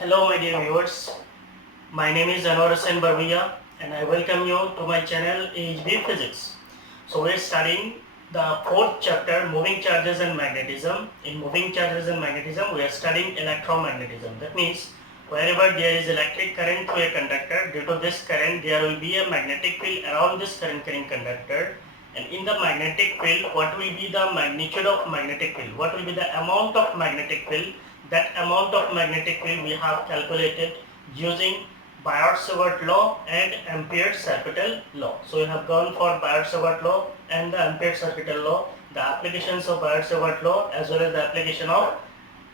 Hello, my dear viewers. My name is Anwar Hussain Barbiya, and I welcome you to my channel AHB Physics. So we're studying the fourth chapter, moving charges and magnetism. In moving charges and magnetism, we are studying electromagnetism. That means wherever there is electric current through a conductor, due to this current, there will be a magnetic field around this current carrying conductor. And in the magnetic field, what will be the magnitude of magnetic field? What will be the amount of magnetic field? That amount of magnetic field we have calculated using Biot-Savart law and Ampere-Circuital law. So we have gone for Biot-Savart law and the Ampere-Circuital law, the applications of Biot-Savart law as well as the application of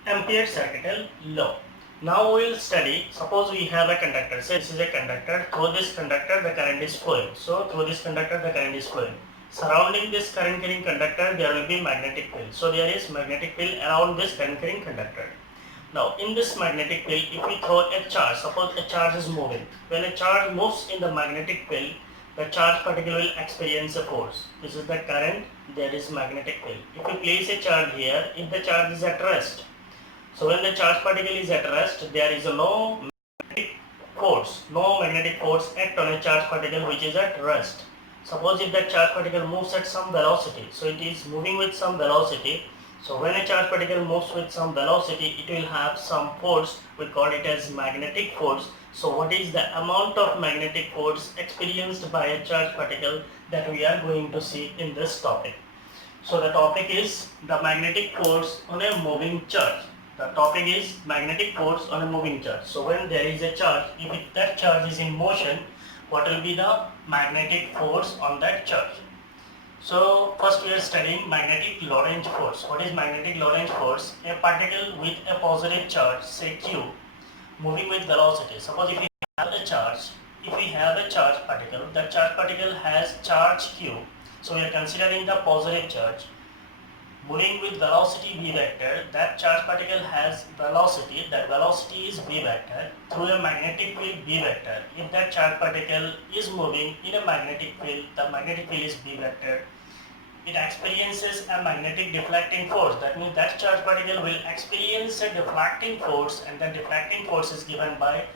Ampere-Circuital law. Now we will study, suppose we have a conductor, say this is a conductor, through this conductor the current is flowing. So through this conductor the current is flowing. Surrounding this current carrying conductor there will be magnetic field. So there is magnetic field around this current carrying conductor. Now in this magnetic field, if we throw a charge, suppose a charge is moving. When a charge moves in the magnetic field, the charge particle will experience a force. This is the current, there is magnetic field. If we place a charge here, if the charge is at rest, so when the charge particle is at rest, there is no magnetic force act on a charge particle which is at rest. Suppose if that charge particle moves at some velocity, so it is moving with some velocity. So when a charge particle moves with some velocity, it will have some force, we call it as magnetic force. So what is the amount of magnetic force experienced by a charge particle that we are going to see in this topic. So the topic is the magnetic force on a moving charge. The topic is magnetic force on a moving charge. So when there is a charge, if that charge is in motion, what will be the magnetic force on that charge? So first we are studying magnetic Lorentz force. What is magnetic Lorentz force? A particle with a positive charge, say Q, moving with velocity. Suppose if we have a charge particle, that charge particle has charge Q. So we are considering the positive charge. Moving with velocity v vector, that charge particle has velocity, that velocity is v vector, through a magnetic field v vector. If that charge particle is moving in a magnetic field, the magnetic field is v vector. It experiences a magnetic deflecting force. That means that charge particle will experience a deflecting force, and that deflecting force is given by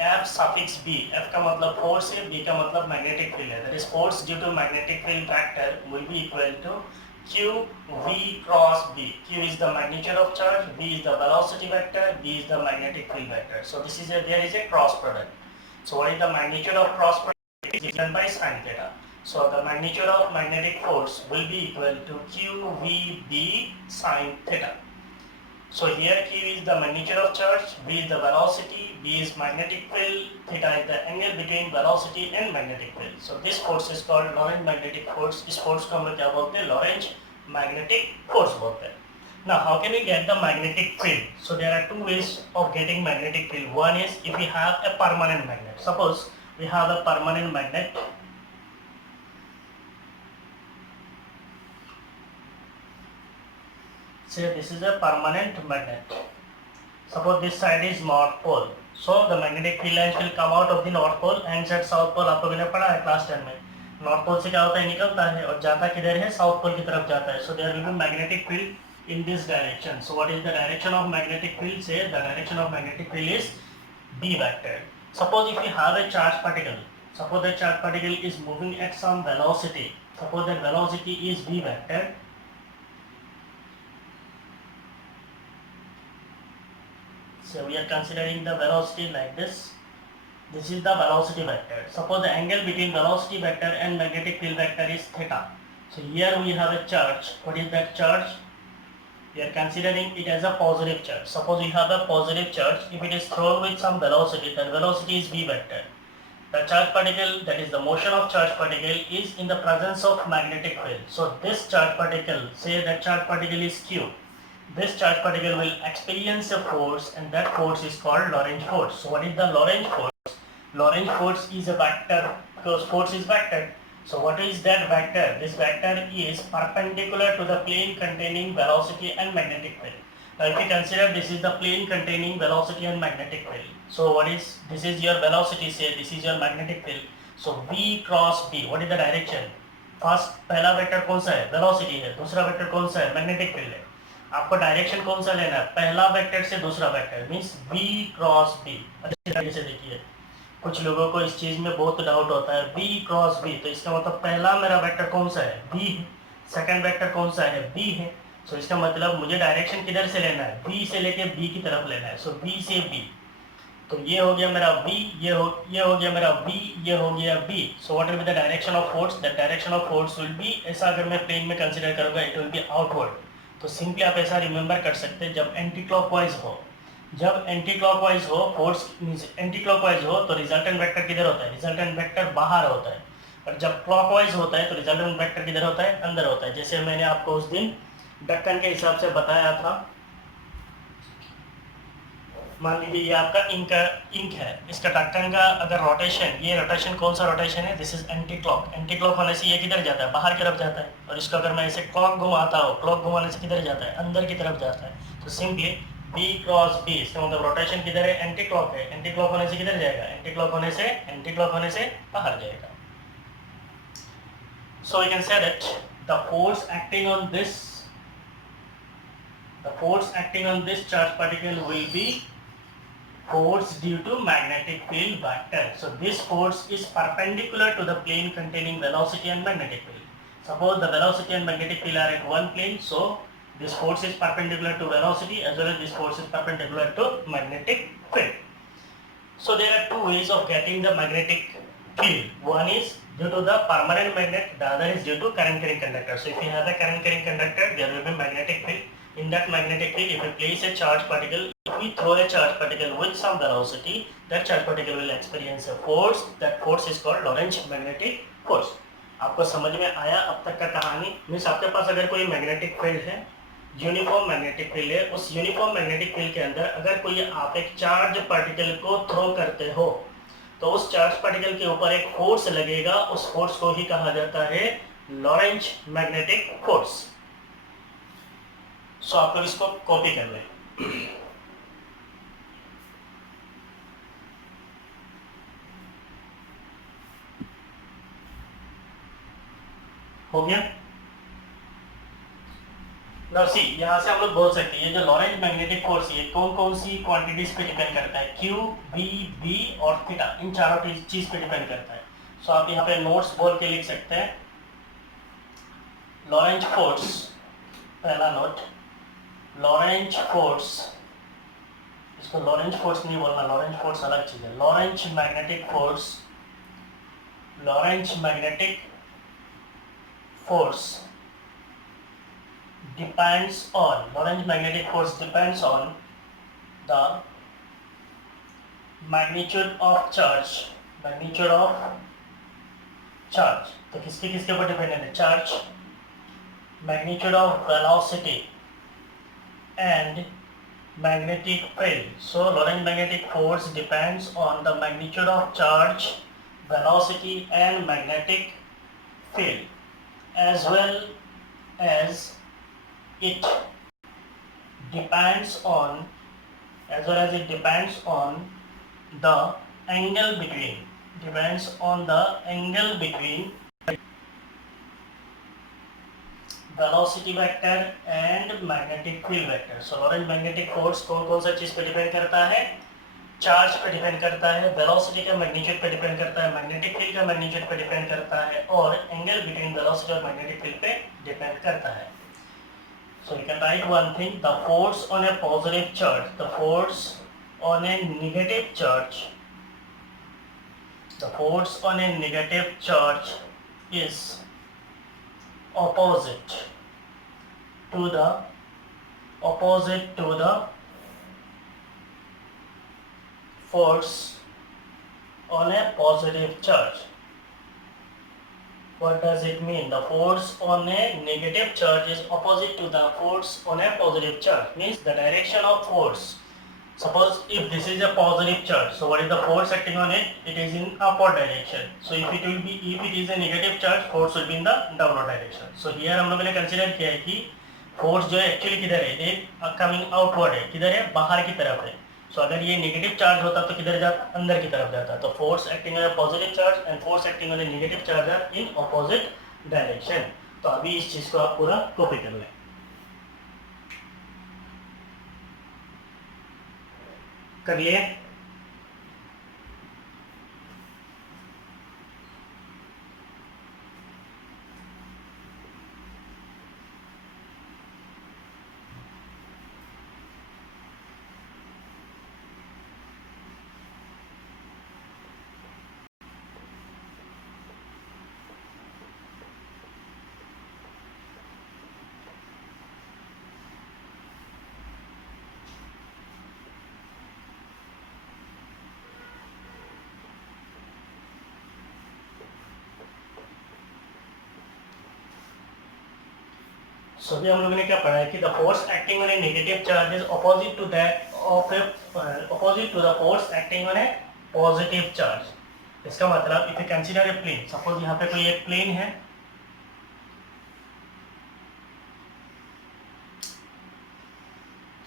F suffix B. F का मतलब force है, B का मतलब magnetic field है. That is force due to magnetic field vector will be equal to Q V cross B. Q is the magnitude of charge, V is the velocity vector, B is the magnetic field vector. So this is there is a cross product. So what is the magnitude of cross product? It is given by sin theta. So the magnitude of magnetic force will be equal to QVB sin theta. So here Q is the magnitude of charge, V is the velocity, B is magnetic field, theta is the angle between velocity and magnetic field. So this force is called Lorentz magnetic force. इस force को हम लोग क्या बोलते हैं? Lorentz magnetic force बोलते हैं. Now how can we get the magnetic field? So there are two ways of getting magnetic field. One is if we have a permanent magnet. Suppose we have a permanent magnet. Say this is a permanent magnet. Suppose this side is north pole. So the magnetic field lines will come out of the north pole and set south pole. आप लोगों ने पढ़ा है class 10 में. North pole से क्या होता है? निकलता है और जाता किधर है? साउथ पोल की तरफ जाता है. So there will be magnetic field in this direction. So what is the direction of magnetic field? Say the direction of magnetic field is B vector. Suppose if we have a charge particle. Suppose the charge particle is moving at some velocity. Suppose that velocity is V vector. So we are considering the velocity like this. This is the velocity vector. Suppose the angle between velocity vector and magnetic field vector is theta. So here we have a charge. What is that charge? We are considering it as a positive charge. Suppose we have a positive charge. If it is thrown with some velocity, that velocity is v vector. The charge particle, that is the motion of charge particle, is in the presence of magnetic field. So this charge particle, say that charge particle is Q. This charge particle will experience a force, and that force is called Lorentz force. So what is the Lorentz force? Lorentz force is a vector because force is vector. So what is that vector? This vector is perpendicular to the plane containing velocity and magnetic field. Now if you consider this is the plane containing velocity and magnetic field. So what is, this is your velocity, say this is your magnetic field. So V cross B, what is the direction? First पहला vector कौन सा है? Velocity है. दूसरा vector कौन सा है? Magnetic field है. आपको डायरेक्शन कौन सा लेना है, पहला वेक्टर से दूसरा vector, means v cross b। अच्छी तरीके से देखिए, कुछ लोगों को इस चीज में बहुत डाउट होता है, v क्रॉस b, तो इसका मतलब पहला मेरा वेक्टर कौन सा है, v है, सेकंड वेक्टर कौन सा है, b है। सो इसका मतलब मुझे डायरेक्शन किधर से लेना है, v से लेके b की तरफ लेना है। सो v से b, तो ये हो गया मेरा v, ये हो गया मेरा v, ये हो गया b। So what will be the direction of force, the direction of force will B, ऐसा अगर मैं प्लेन में कंसीडर करूंगा, इट विल बी आउटवर्ड। तो सिंपली आप ऐसा रिमेंबर कर सकते हैं, जब एंटी क्लॉकवाइज हो, जब एंटी क्लॉकवाइज हो फोर्स, एंटी क्लॉकवाइज हो तो रिजल्टेंट वेक्टर किधर होता है, रिजल्टेंट वेक्टर बाहर होता है। और जब क्लॉकवाइज होता है तो रिजल्टेंट वेक्टर किधर होता है, अंदर होता है। जैसे मैंने आपको उस दिन ढक्कन के हिसाब से बताया था, मान लीजिए ये आपका इंक है, इसका ढक्कन का अगर रोटेशन, ये रोटेशन कौन सा रोटेशन है, this is anti clock. Anti clock होने से ये किधर जाता है, बाहर की तरफ जाता है। और इसको अगर मैं ऐसे क्लॉक घुमाता हूँ, क्लॉक घुमाने से किधर जाता है, अंदर की तरफ जाता है। तो सिंपली b क्रॉस b, इसका मतलब रोटेशन किधर है, एंटी क्लॉक है। एंटी क्लॉक होने से किधर जाएगा, एंटी क्लॉक होने से बाहर जाएगा। So we can say that the force acting on this charge particle will be force due to magnetic field vector. So this force is perpendicular to the plane containing velocity and magnetic field. Suppose the velocity and magnetic field are at one plane, so this force is perpendicular to velocity as well as this force is perpendicular to magnetic field. So there are two ways of getting the magnetic field. One is due to the permanent magnet, the other is due to current carrying conductor. So if you have a current carrying conductor, there will be magnetic field. In that magnetic field, if you place a charge particle, if we throw a charge particle with some velocity, that charge particle will experience a force. That force is called Lorentz magnetic force. आपको समझ में आया अब तक का कहानी? Means आपके पास अगर कोई मैग्नेटिक फील्ड है, यूनिफॉर्म मैग्नेटिक फील्ड है, उस यूनिफॉर्म मैग्नेटिक फील्ड के अंदर अगर कोई आप एक चार्ज पार्टिकल को थ्रो करते हो, तो उस चार्ज पार्टिकल के ऊपर एक फोर्स लगेगा, उस फोर्स को ही कहा जाता है लॉरेंज मैग्नेटिक फोर्स। सो आप लोग इसको कॉपी कर लें। हो गया? नाउ सी, यहाँ से हम लोग बोल सकते हैं ये जो लॉरेंज मैग्नेटिक फोर्स ये कौन कौन सी क्वांटिटीज पे डिपेंड करता है, Q, B, B और थीटा, इन चारों चीज पे डिपेंड करता है। सो आप यहाँ पे नोट्स बोल के लिख सकते हैं, लॉरेंज फोर्स, पहला नोट, लॉरेंज फोर्स, इसको लॉरेंज फोर्स नहीं बोलना, लॉरेंज फोर्स अलग चीज है। Lorentz magnetic force, Lorentz magnetic force depends on, Lorentz magnetic force depends on the magnitude of charge, तो किसके ऊपर डिपेंडेंट है, charge, magnitude of velocity and magnetic field. So Lorentz magnetic force depends on the magnitude of charge, velocity and magnetic field, as well as it depends on the angle between, velocity vector and magnetic field vector. So Lorentz magnetic force कौन सा चीज पे depend करता है, charge पे depend करता है, velocity का मैग्नीट्यूड पे डिपेंड करता है, मैग्नेटिक फील्ड का मैग्नीट्यूड पे डिपेंड करता है, और एंगल बिटवीन वेलोसिटी और मैग्नेटिक फील्ड पे डिपेंड करता है। So you can write one thing, the force on a positive charge, the force on a negative charge, the force on a negative charge is opposite to the force on a positive charge. What does it mean? The force on a negative charge is opposite to the force on a positive charge. Means the direction of force. Suppose if this is a positive charge, so what is the force acting on it? It is in upward direction. So if it is a negative charge, force will be in the downward direction. So here हम लोगों ने consider किया है कि force जो है actually किधर है, ये coming outward है, किधर है, बाहर की तरफ है। सो अगर ये नेगेटिव चार्ज होता तो किधर जाता, अंदर की तरफ जाता। तो force acting on positive charge and force acting on negative charge are in opposite direction. तो अभी इस चीज को आप पूरा कॉपी कर लें। कर लिए? सो अभी हम लोगों ने क्या पढ़ा है कि the force acting on a negative charge is opposite to that of a opposite to the force acting on a positive charge. इसका मतलब if you consider a plane, suppose यहाँ पे कोई एक प्लेन है,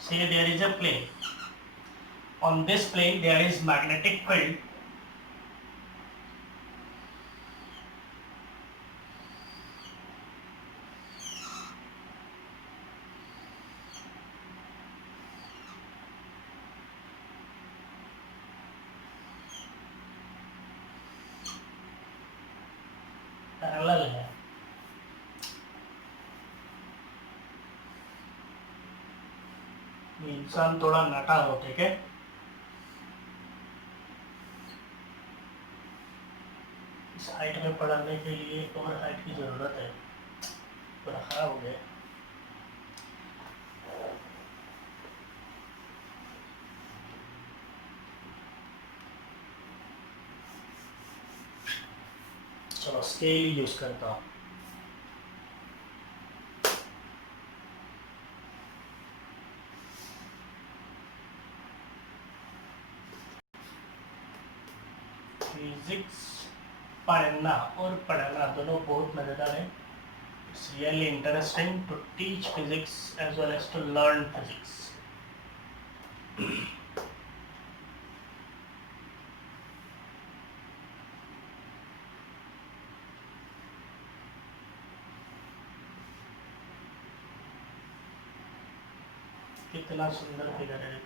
say there is a plane, on this plane there is magnetic field, parallel है, इंसान थोड़ा नाटा हो, ठीक है। इस हाइट में पढ़ने के लिए और हाइट की ज़रूरत है, थोड़ा खराब हो गया। चलो स्केल यूज़ करता हूँ। फिजिक्स पढ़ना और पढ़ाना दोनों बहुत मज़ेदार है। It's really interesting to teach physics as well as to learn physics. कितना सुंदर फिगर है।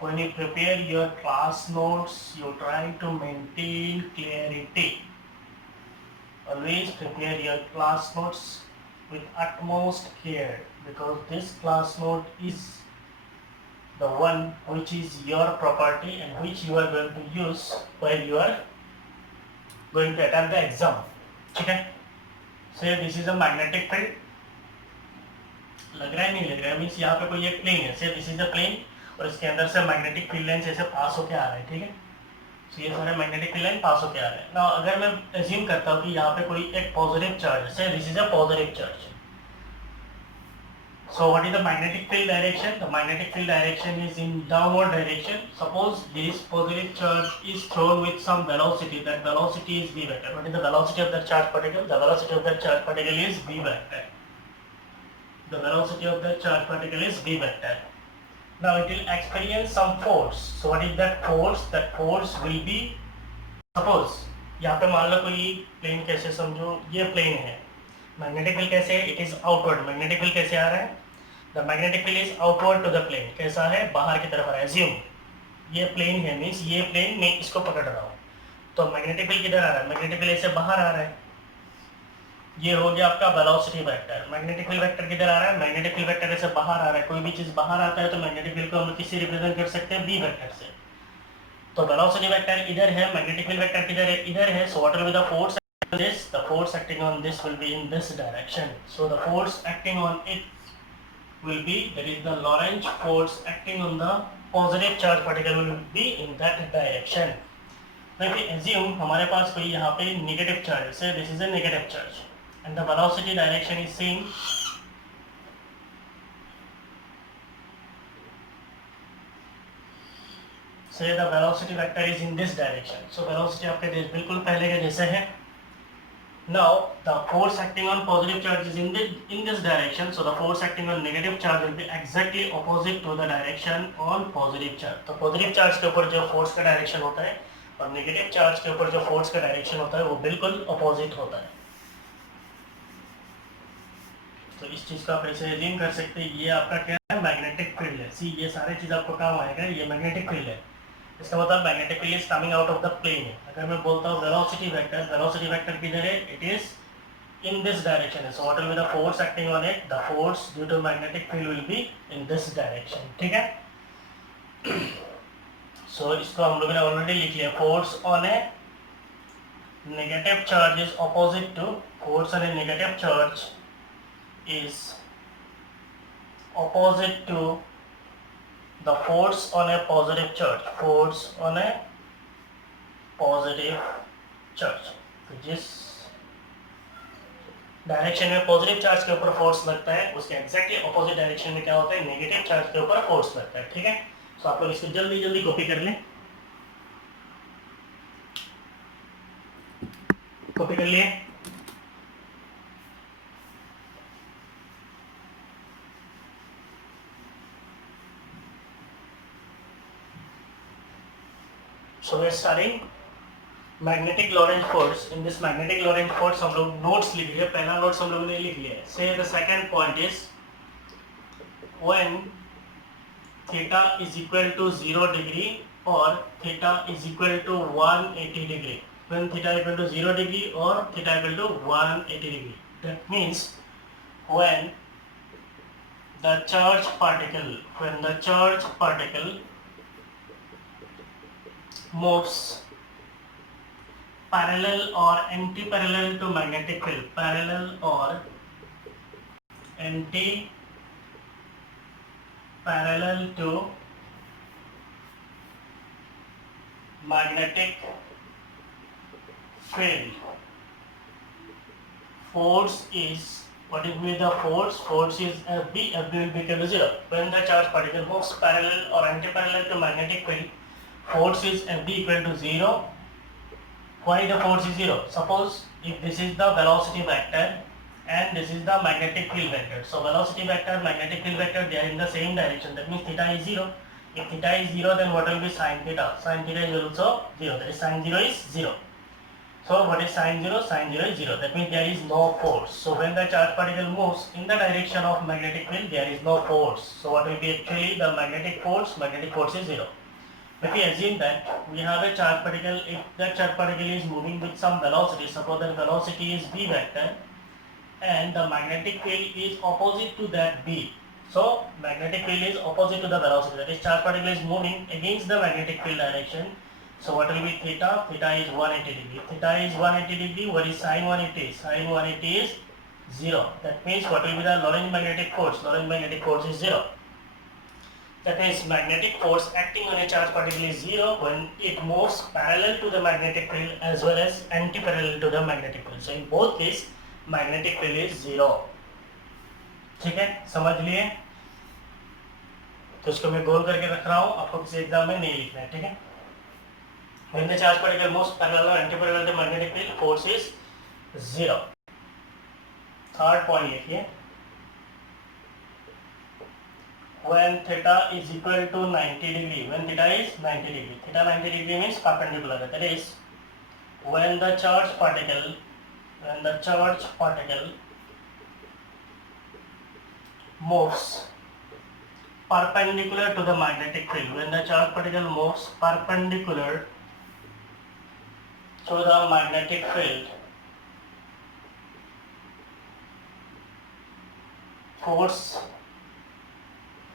When you prepare your class notes, you try to maintain clarity. Always prepare your class notes with utmost care, because this class note is the one which is your property and which you are going to use while you are going to attempt the exam. ठीक है? Say this is a magnetic field. लग रहा है नहीं लग रहा है, means यहाँ पे कोई एक प्लेन है, से दिस इज अ प्लेन और इसके अंदर से मैग्नेटिक फील्ड लाइन ऐसे पास होके आ रहा है, ठीक है। तो ये सारे मैग्नेटिक फील्ड लाइन पास होके आ रहे हैं। ना अगर मैं एज्यूम करता हूँ कि यहाँ पे कोई एक पॉजिटिव चार्ज है, से this is a positive charge. So what is the magnetic field direction? The magnetic field direction is in downward direction. Suppose this positive charge is thrown with some velocity. That velocity is v vector. What is the velocity of that charge particle? The velocity of that charge particle is v vector. The velocity of the charge particle is v vector. Now it will experience some force. So what is that force? That force will be, suppose यहाँ पे मान लो कोई plane, कैसे समझो, ये plane है, magnetic field कैसे है, it is outward. Magnetic field कैसे आ रहा है, the magnetic field is outward to the plane. कैसा है, बाहर की तरफ आ रहा है। एज्यूम ये प्लेन है, मीन्स ये प्लेन मैं इसको पकड़ रहा हूँ, तो मैग्नेटिक फील्ड किधर आ रहा है, मैग्नेटिक फील्ड ऐसे बाहर आ रहा है। ये हो गया आपका velocity vector. Magnetic field vector किधर आ रहा है, मैग्नेटिक फील्ड वेक्टर ऐसे बाहर आ रहा है। कोई भी चीज बाहर आता है तो मैग्नेटिक फील्ड को हम किससे रिप्रेजेंट कर सकते हैं, बी वेक्टर से। तो वेलोसिटी वेक्टर इधर है, मैग्नेटिक फील्ड वेक्टर किधर है, इधर है। So what will be the force on this? The force acting on this will be in this direction. So the force acting on it will be, that is the Lorentz force acting on the positive charge particle will be in that direction. Now if we assume हमारे पास कोई यहाँ पे negative charge है, say this is a negative charge and the velocity direction is same, say the velocity vector is in this direction. So velocity आपके बिल्कुल पहले के जैसे है। Now the force acting on positive charge is in this direction. So the force acting on negative charge will be exactly opposite to the direction on positive charge. तो positive charge के ऊपर जो force का direction होता है और negative charge के ऊपर जो फोर्स का डायरेक्शन होता है वो बिल्कुल अपोजिट होता है। तो इस चीज़ को आप ऐसे एज्यूम कर सकते हैं, ये आपका क्या है, मैग्नेटिक फील्ड है। सी ये सारे चीज़ आपको काम आएगा, ये मैग्नेटिक फील्ड है। इसका मतलब magnetic field is coming out of the plane है। अगर मैं बोलता हूँ वेलोसिटी वेक्टर किधर है, it is in this direction. So what will be the force acting on it? The force due to magnetic field will be in this direction. ठीक है? So इसको हम लोगों ने ऑलरेडी लिख लिया। Force on a negative charge is opposite to force on a negative charge is opposite to the force on a positive charge. Force on a positive charge. तो जिस डायरेक्शन में पॉजिटिव चार्ज के ऊपर force लगता है उसके exactly opposite direction में क्या होता है, नेगेटिव चार्ज के ऊपर फोर्स लगता है। ठीक है, तो आप लोग इसको जल्दी जल्दी कॉपी कर लें। कॉपी कर लिए? So we are starting magnetic Lorentz force. In this magnetic Lorentz force हम लोग नोट्स लिख लिए। पहला नोट्स हम लोगों ने लिख लिया है। So the second point is when theta is equal to 0 degree और theta is equal to 180 degree. When theta equal to 0 degree or theta equal to 180 degree. That means when the charge particle moves parallel or anti-parallel to magnetic field, parallel or anti-parallel to magnetic field, force is, what is with the force? Force is Fb. Fb will be equal to 0. When the charge particle moves parallel or anti-parallel to magnetic field, force is Fb equal to 0. Why the force is 0? Suppose if this is the velocity vector and this is the magnetic field vector. So velocity vector, magnetic field vector, they are in the same direction. That means theta is 0. If theta is 0, then what will be sin theta? Sin theta is also 0. That is sin 0 is 0. So what is sin 0? Sin 0 is 0. That means there is no force. So when the charge particle moves in the direction of magnetic field, there is no force. So what will be actually the magnetic force? Magnetic force is 0. If we assume that we have a charge particle, if that charge particle is moving with some velocity, suppose that velocity is v vector and the magnetic field is opposite to that v. So magnetic field is opposite to the velocity. That is charge particle is moving against the magnetic field direction. So what will be theta? Theta is 180 degree. Theta is 180 degree. What is sin 180? Sin 180 is 0. That means what will be the Lorentz magnetic force? Lorentz magnetic force is 0. That means magnetic force acting on a charged particle is 0 when it moves parallel to the magnetic field as well as anti-parallel to the magnetic field. So in both cases, magnetic field is 0. ठीक है, समझ लिए? तो इसको मैं गोल करके रख रहा हूँ, आपको किसी एग्जाम में नहीं लिखना है। ठीक है, when the charge particle moves parallel or anti-parallel to magnetic field, force is 0. Third point लिखिए, when theta is equal to 90 degree. When theta is 90 degree. Theta 90 degree means perpendicular. That is, when the charge particle moves perpendicular to the magnetic field. When the charge particle moves perpendicular to the magnetic field, force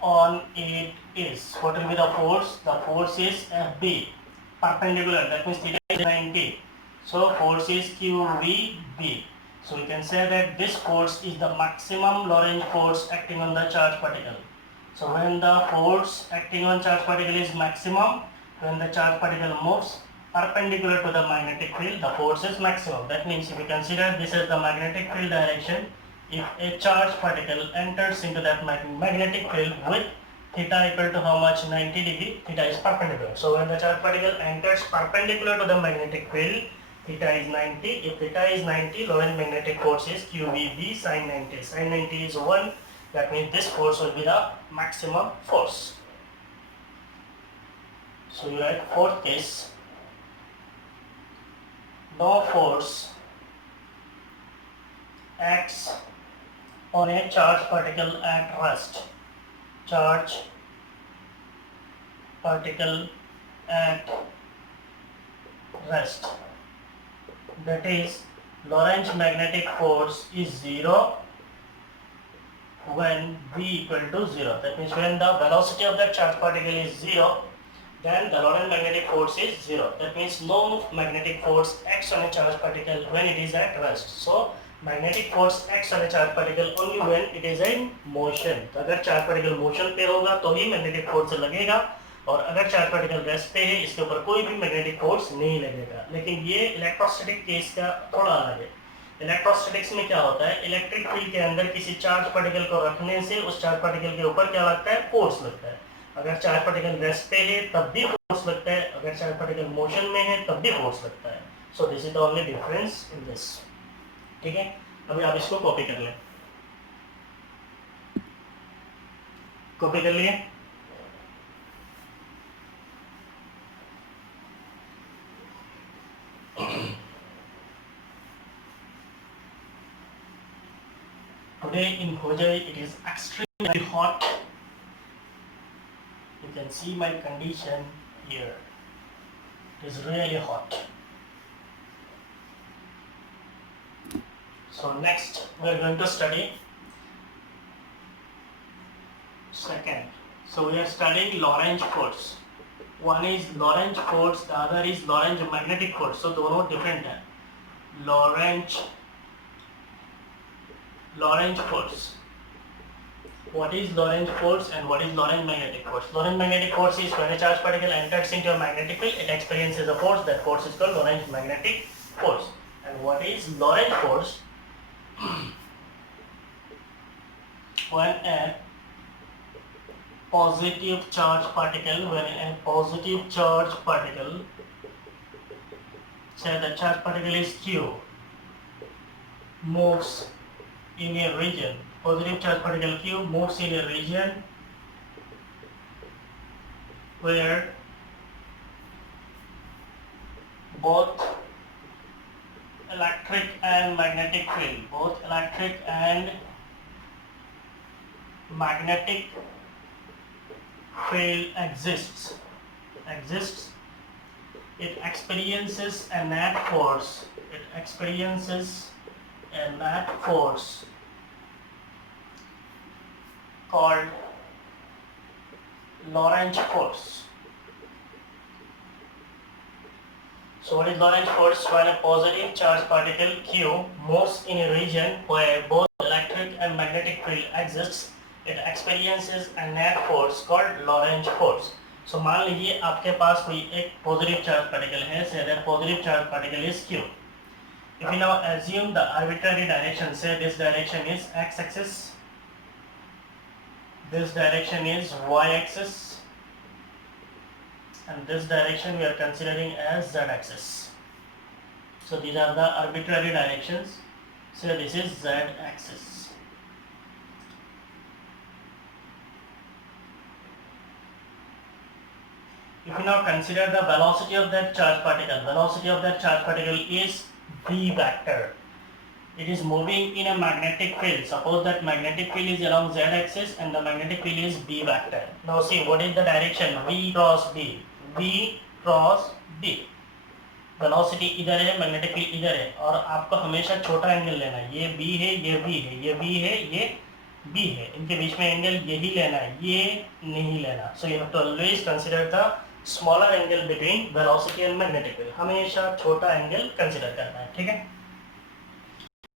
on it is, what will be the force? The force is Fb, perpendicular. That means theta is 90. So force is QVB. So we can say that this force is the maximum Lorentz force acting on the charge particle. So when the force acting on charge particle is maximum, when the charge particle moves perpendicular to the magnetic field, the force is maximum. That means if we consider this as the magnetic field direction, if a charge particle enters into that magnetic field with theta equal to how much? 90 degree, theta is perpendicular. So when the charge particle enters perpendicular to the magnetic field, theta is 90. If theta is 90, Lorentz magnetic force is QVB sin 90. Sin 90 is 1. That means this force will be the maximum force. So you write fourth case. no force acts on a charged particle at rest. Charge particle at rest. That is, Lorentz magnetic force is zero when v equal to 0. That means when the velocity of that charged particle is 0, then the Lorentz magnetic force is 0. That means no magnetic force acts on a charged particle when it is at rest. So magnetic force acts on a charged particle only when it is in motion. तो अगर charged particle motion पे होगा तो ही magnetic force लगेगा, और अगर charged particle rest पे है इसके ऊपर कोई भी magnetic force नहीं लगेगा. लेकिन ये इलेक्ट्रोस्टैटिक केस का थोड़ा अलग है. इलेक्ट्रोस्टैटिक्स में क्या होता है, इलेक्ट्रिक फील्ड के अंदर किसी चार्ज पार्टिकल को रखने से उस चार्ज पार्टिकल के ऊपर क्या लगता है, फोर्स लगता है. अगर चार्ज पार्टिकल रेस्ट पे है तब भी फोर्स लगता है, अगर चार्ज पार्टिकल मोशन में है तब भी फोर्स लगता है. So this is the only difference in this. ठीक है, अभी आप इसको कॉपी कर लें. कॉपी कर लिए. Today in Hojai it is extremely hot. You can see my condition here. It is really hot. So next we are going to study second. So we are studying Lorentz force. One is Lorentz force, the other is Lorentz magnetic force. So दोनों different है. Lorentz force. What is Lorentz force and what is Lorentz magnetic force? Lorentz magnetic force is when a charged particle enters into a magnetic field, it experiences a force. That force is called Lorentz magnetic force. And what is Lorentz force? When a positive charge particle, say the charge particle is Q, moves in a region, positive charge particle Q moves in a region where both electric and magnetic field exists. It experiences a net force. Called Lorentz force. So what is Lorentz force? When a positive charged particle Q moves in a region where both electric and magnetic field exists, it experiences a net force called Lorentz force. So मान लीजिए आपके पास कोई एक positive charged particle है, say that positive charged particle is Q. If we now assume the arbitrary direction, say this direction is x-axis, this direction is y-axis, and this direction we are considering as z-axis. So these are the arbitrary directions. So this is z-axis. If you now consider the velocity of that charged particle, is v vector. It is moving in a magnetic field. Suppose that magnetic field is along z-axis and the magnetic field is b vector. Now see what is the direction, v cross b. Velocity इधर है, magnetic field इधर है, और आपको हमेशा छोटा angle लेना है. ये b है, ये b है, ये b है, ये b है. इनके बीच में एंगल यही लेना है, ये नहीं लेना. So you have to always consider the smaller angle between velocity and magnetic field. हमेशा छोटा एंगल कंसीडर करना है. ठीक है.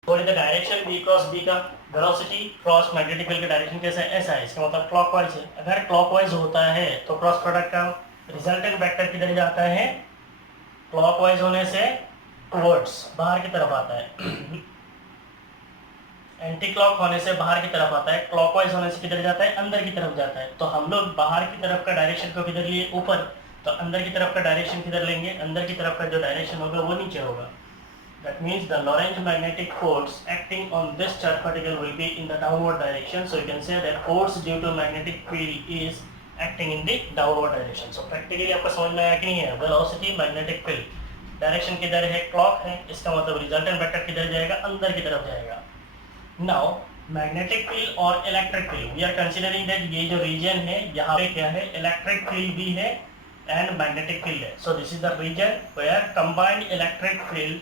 What is the direction v cross b का? वेलोसिटी क्रॉस मैग्नेटिक फील्ड का डायरेक्शन कैसा है? ऐसा है. इसका मतलब क्लॉकवाइज है. अगर क्लॉकवाइज होता है तो क्रॉस प्रोडक्ट का रिजल्टेंट वेक्टर किधर जाता है? क्लॉकवाइज होने से टुवर्ड्स, बाहर की तरफ आता है. एंटी क्लॉक होने से बाहर की तरफ आता है. क्लॉकवाइज होने से किधर जाता है? अंदर की तरफ जाता है. तो हम लोग बाहर की तरफ का डायरेक्शन को किधर लिए? ऊपर. तो अंदर की तरफ का डायरेक्शन किधर लेंगे? अंदर की तरफ का जो डायरेक्शन होगा वो नीचे होगा. That means the Lorentz magnetic force acting on this charged particle will be in the downward direction. So you can say that force due to magnetic field is acting in the downward direction. So practically आपको समझ में आया कि नहीं है? Velocity, magnetic field. Direction किधर है, clock है, इसका मतलब रिजल्टेंट वेक्टर किधर जाएगा, अंदर की तरफ जाएगा. नाउ मैग्नेटिक फील्ड और electric field, we are considering that ये जो रीजन है यहाँ पे क्या है, इलेक्ट्रिक फील्ड भी है एंड मैग्नेटिक फील्ड है. So this is the region where combined electric field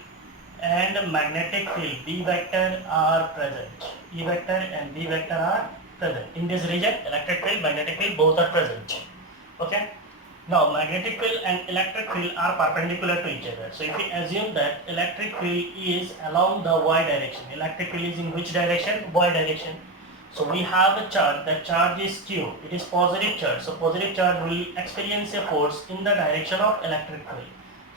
and magnetic field B vector are present. E vector and B vector are present. In this region, electric field, magnetic field both are present. Okay. Now magnetic field and electric field are perpendicular to each other. So if we assume that electric field is along the y direction, electric field is in which direction? Y direction. So we have a charge, the charge is Q, it is positive charge. So positive charge will experience a force in the direction of electric field.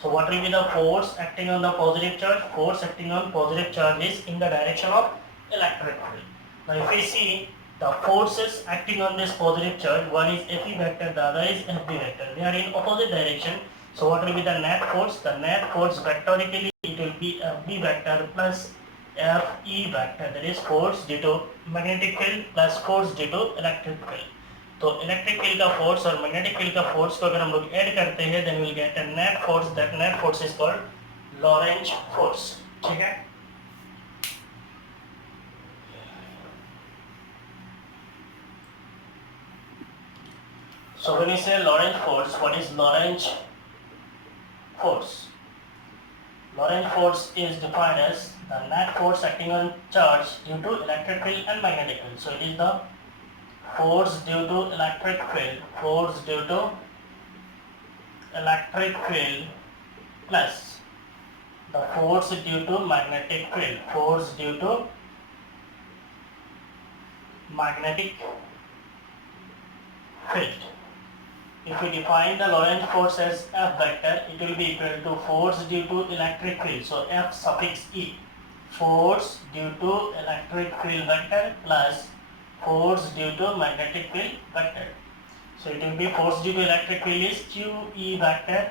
So what will be the force acting on the positive charge? Force acting on positive charge is in the direction of electric field. Now if we see the forces acting on this positive charge, one is Fe vector, the other is Fb vector. They are in opposite direction. So what will be the net force? The net force vectorically it will be Fb vector plus Fe vector, that is force due to magnetic field plus force due to electric field. तो electric field का force और magnetic field का force को अगर हम लोग add करते हैं then will get a net force, that net force is called Lorentz force. ठीक है. So when we say Lorentz force, what is Lorentz force? Lorentz force is defined as the net force acting on charge due to electric field and magnetic field. So it is the force due to electric field, force due to electric field plus the force due to magnetic field, force due to magnetic field. If we define the Lorentz force as F vector, it will be equal to force due to electric field. So F suffix E, force due to electric field vector plus force due to magnetic field vector. So it will be force due to electric field is QE vector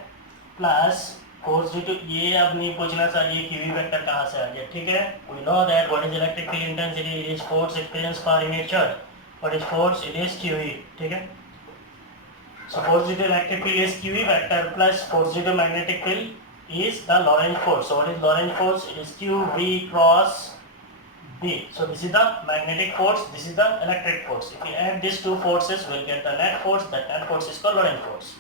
plus force due to, ये अब नहीं पूछना sir ये QE vector कहाँ से आ गया. ठीक है. We know that what is electric field intensity, it is force experienced per unit charge. What is force? It is QE. ठीक है. So force due to electric field is QE vector plus force due to magnetic field is the Lorentz force. So what is Lorentz force? It is QV cross B. So this is the magnetic force, this is the electric force. If we add these two forces, we'll get the net force. That net force is called Lorentz force.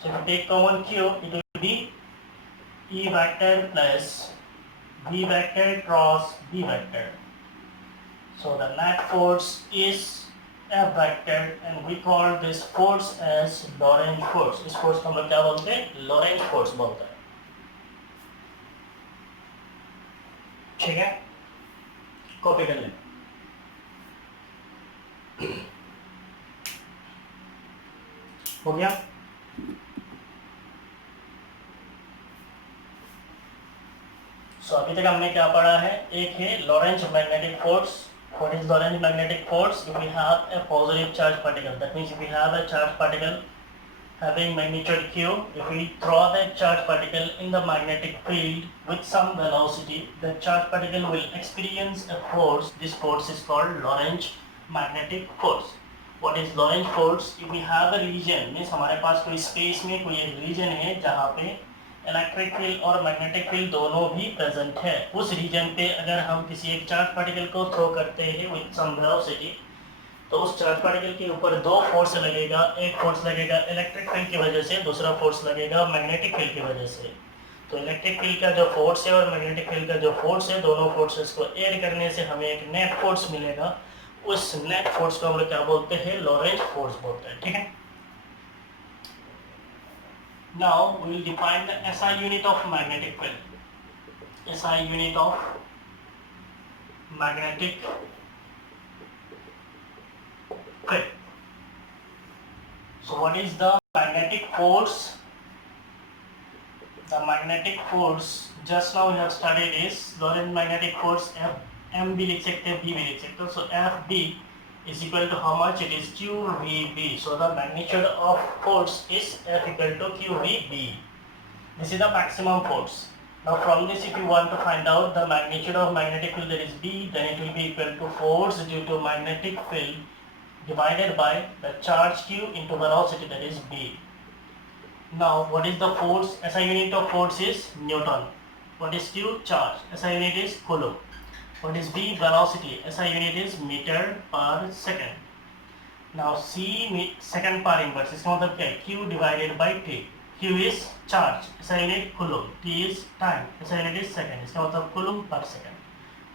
So if we take common Q, it will be E vector plus B vector cross B vector. So the net force is F vector and we call this force as Lorentz force. इस force को हम लोग क्या बोलते हैं? Lorentz force बोलते हैं. ठीक है. कॉपी कर लें. हो गया. सो अभी तक हमने क्या पढ़ा है? एक है Lorentz magnetic force. What is Lorentz magnetic force? If we have a positive charge particle, that means if we have a charge particle having magnitude q, if we throw that charge particle in the magnetic field with some velocity, the charge particle will experience a force. This force is called Lorentz magnetic force. What is Lorentz force? If we have a region, means हमारे पास कोई space में कोई एक region है जहाँ पे electric field और magnetic field दोनों भी प्रेजेंट है. उस रीजन पे अगर हम किसी एक चार्ज पार्टिकल को थ्रो करते हैं विद सम वेलोसिटी, तो उस चार्ज पार्टिकल के ऊपर दो फोर्स लगेगा. एक फोर्स लगेगा इलेक्ट्रिक फील्ड की वजह से, दूसरा फोर्स लगेगा मैग्नेटिक फील्ड की वजह से. तो इलेक्ट्रिक फील्ड का जो फोर्स है और मैग्नेटिक फील्ड का जो फोर्स है, दोनों फोर्सेस को ऐड करने से हमें एक नेट फोर्स मिलेगा. उस नेट फोर्स को हम लोग क्या बोलते हैं? लॉरेंज फोर्स बोलते हैं. ठीक है. Now we will define the SI unit of magnetic field. SI unit of magnetic field. So what is the magnetic force? The magnetic force just now we have studied is Lorentz magnetic force M भी लिख सकते हैं, B भी लिख सकते हैं. So FB is equal to how much? It is QVB. So the magnitude of force is F equal to QVB. This is the maximum force. Now from this, if you want to find out the magnitude of magnetic field, that is B, then it will be equal to force due to magnetic field divided by the charge Q into velocity, that is B. Now, what is the force? SI unit of force is Newton. What is Q? Charge. SI unit is Coulomb. What is V? Velocity. SI unit is meter per second. Now C second per inverse. इसका मतलब क्या है? Q divided by T. Q is charge. SI unit Coulomb. T is time. SI unit is second. इसका मतलब Coulomb per second.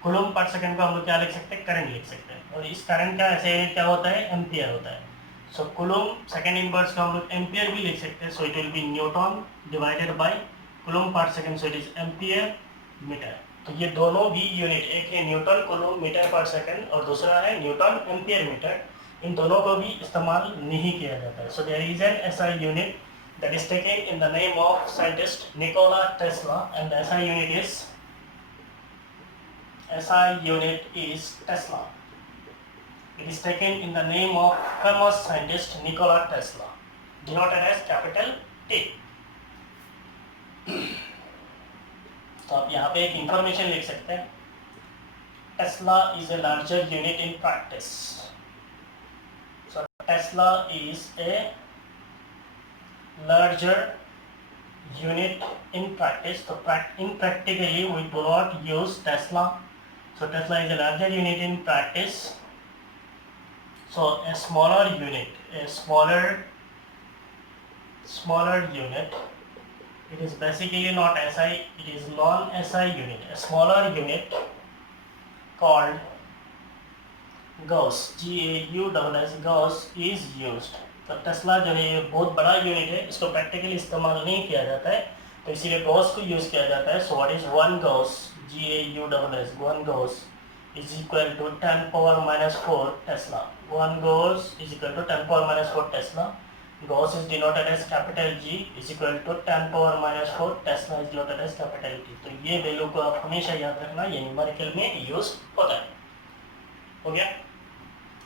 Coulomb per second को हम लोग क्या लिख सकते हैं? करंट लिख सकते हैं. और इस करंट का SI unit क्या होता है? एम्पियर होता है. So Coulomb second inverse का हम लोग एम्पियर भी लिख सकते हैं. So it will be Newton divided by Coulomb per second. So it is ampere metre. तो ये दोनों भी यूनिट, एक है newton coulomb metre per second और दूसरा है न्यूटन एम्पियर मीटर. इन दोनों को भी इस्तेमाल नहीं किया जाता है. So there is an SI unit that is taken in the name of scientist Nikola Tesla, and the SI unit is Tesla. It is taken in the name of famous scientist Nikola Tesla, denoted as capital T. तो आप यहाँ पे एक information लिख सकते हैं. Tesla is a larger unit in practice. So Tesla is a larger unit in practice. So in practically we do not use Tesla. So Tesla is a larger unit in practice. So a smaller unit, a smaller unit. It is basically not SI, it is non-SI unit. A smaller unit called Gauss, G-A-U-S-S, Gauss is used. तो Tesla जो है बहुत बड़ा unit है, इसको practically इस्तेमाल नहीं किया जाता है, तो इसीलिए गॉस को यूज़ किया जाता है. So what is one Gauss? G-A-U-S-S, one Gauss is equal to 10 power minus 4 Tesla. One Gauss is equal to 10 power minus 4 Tesla. Gauss is denoted as capital G is equal to 10 power minus 4 Tesla is denoted as capital T. तो ये value को आप हमेशा याद रखना, ये numerical में use होता है. हो गया.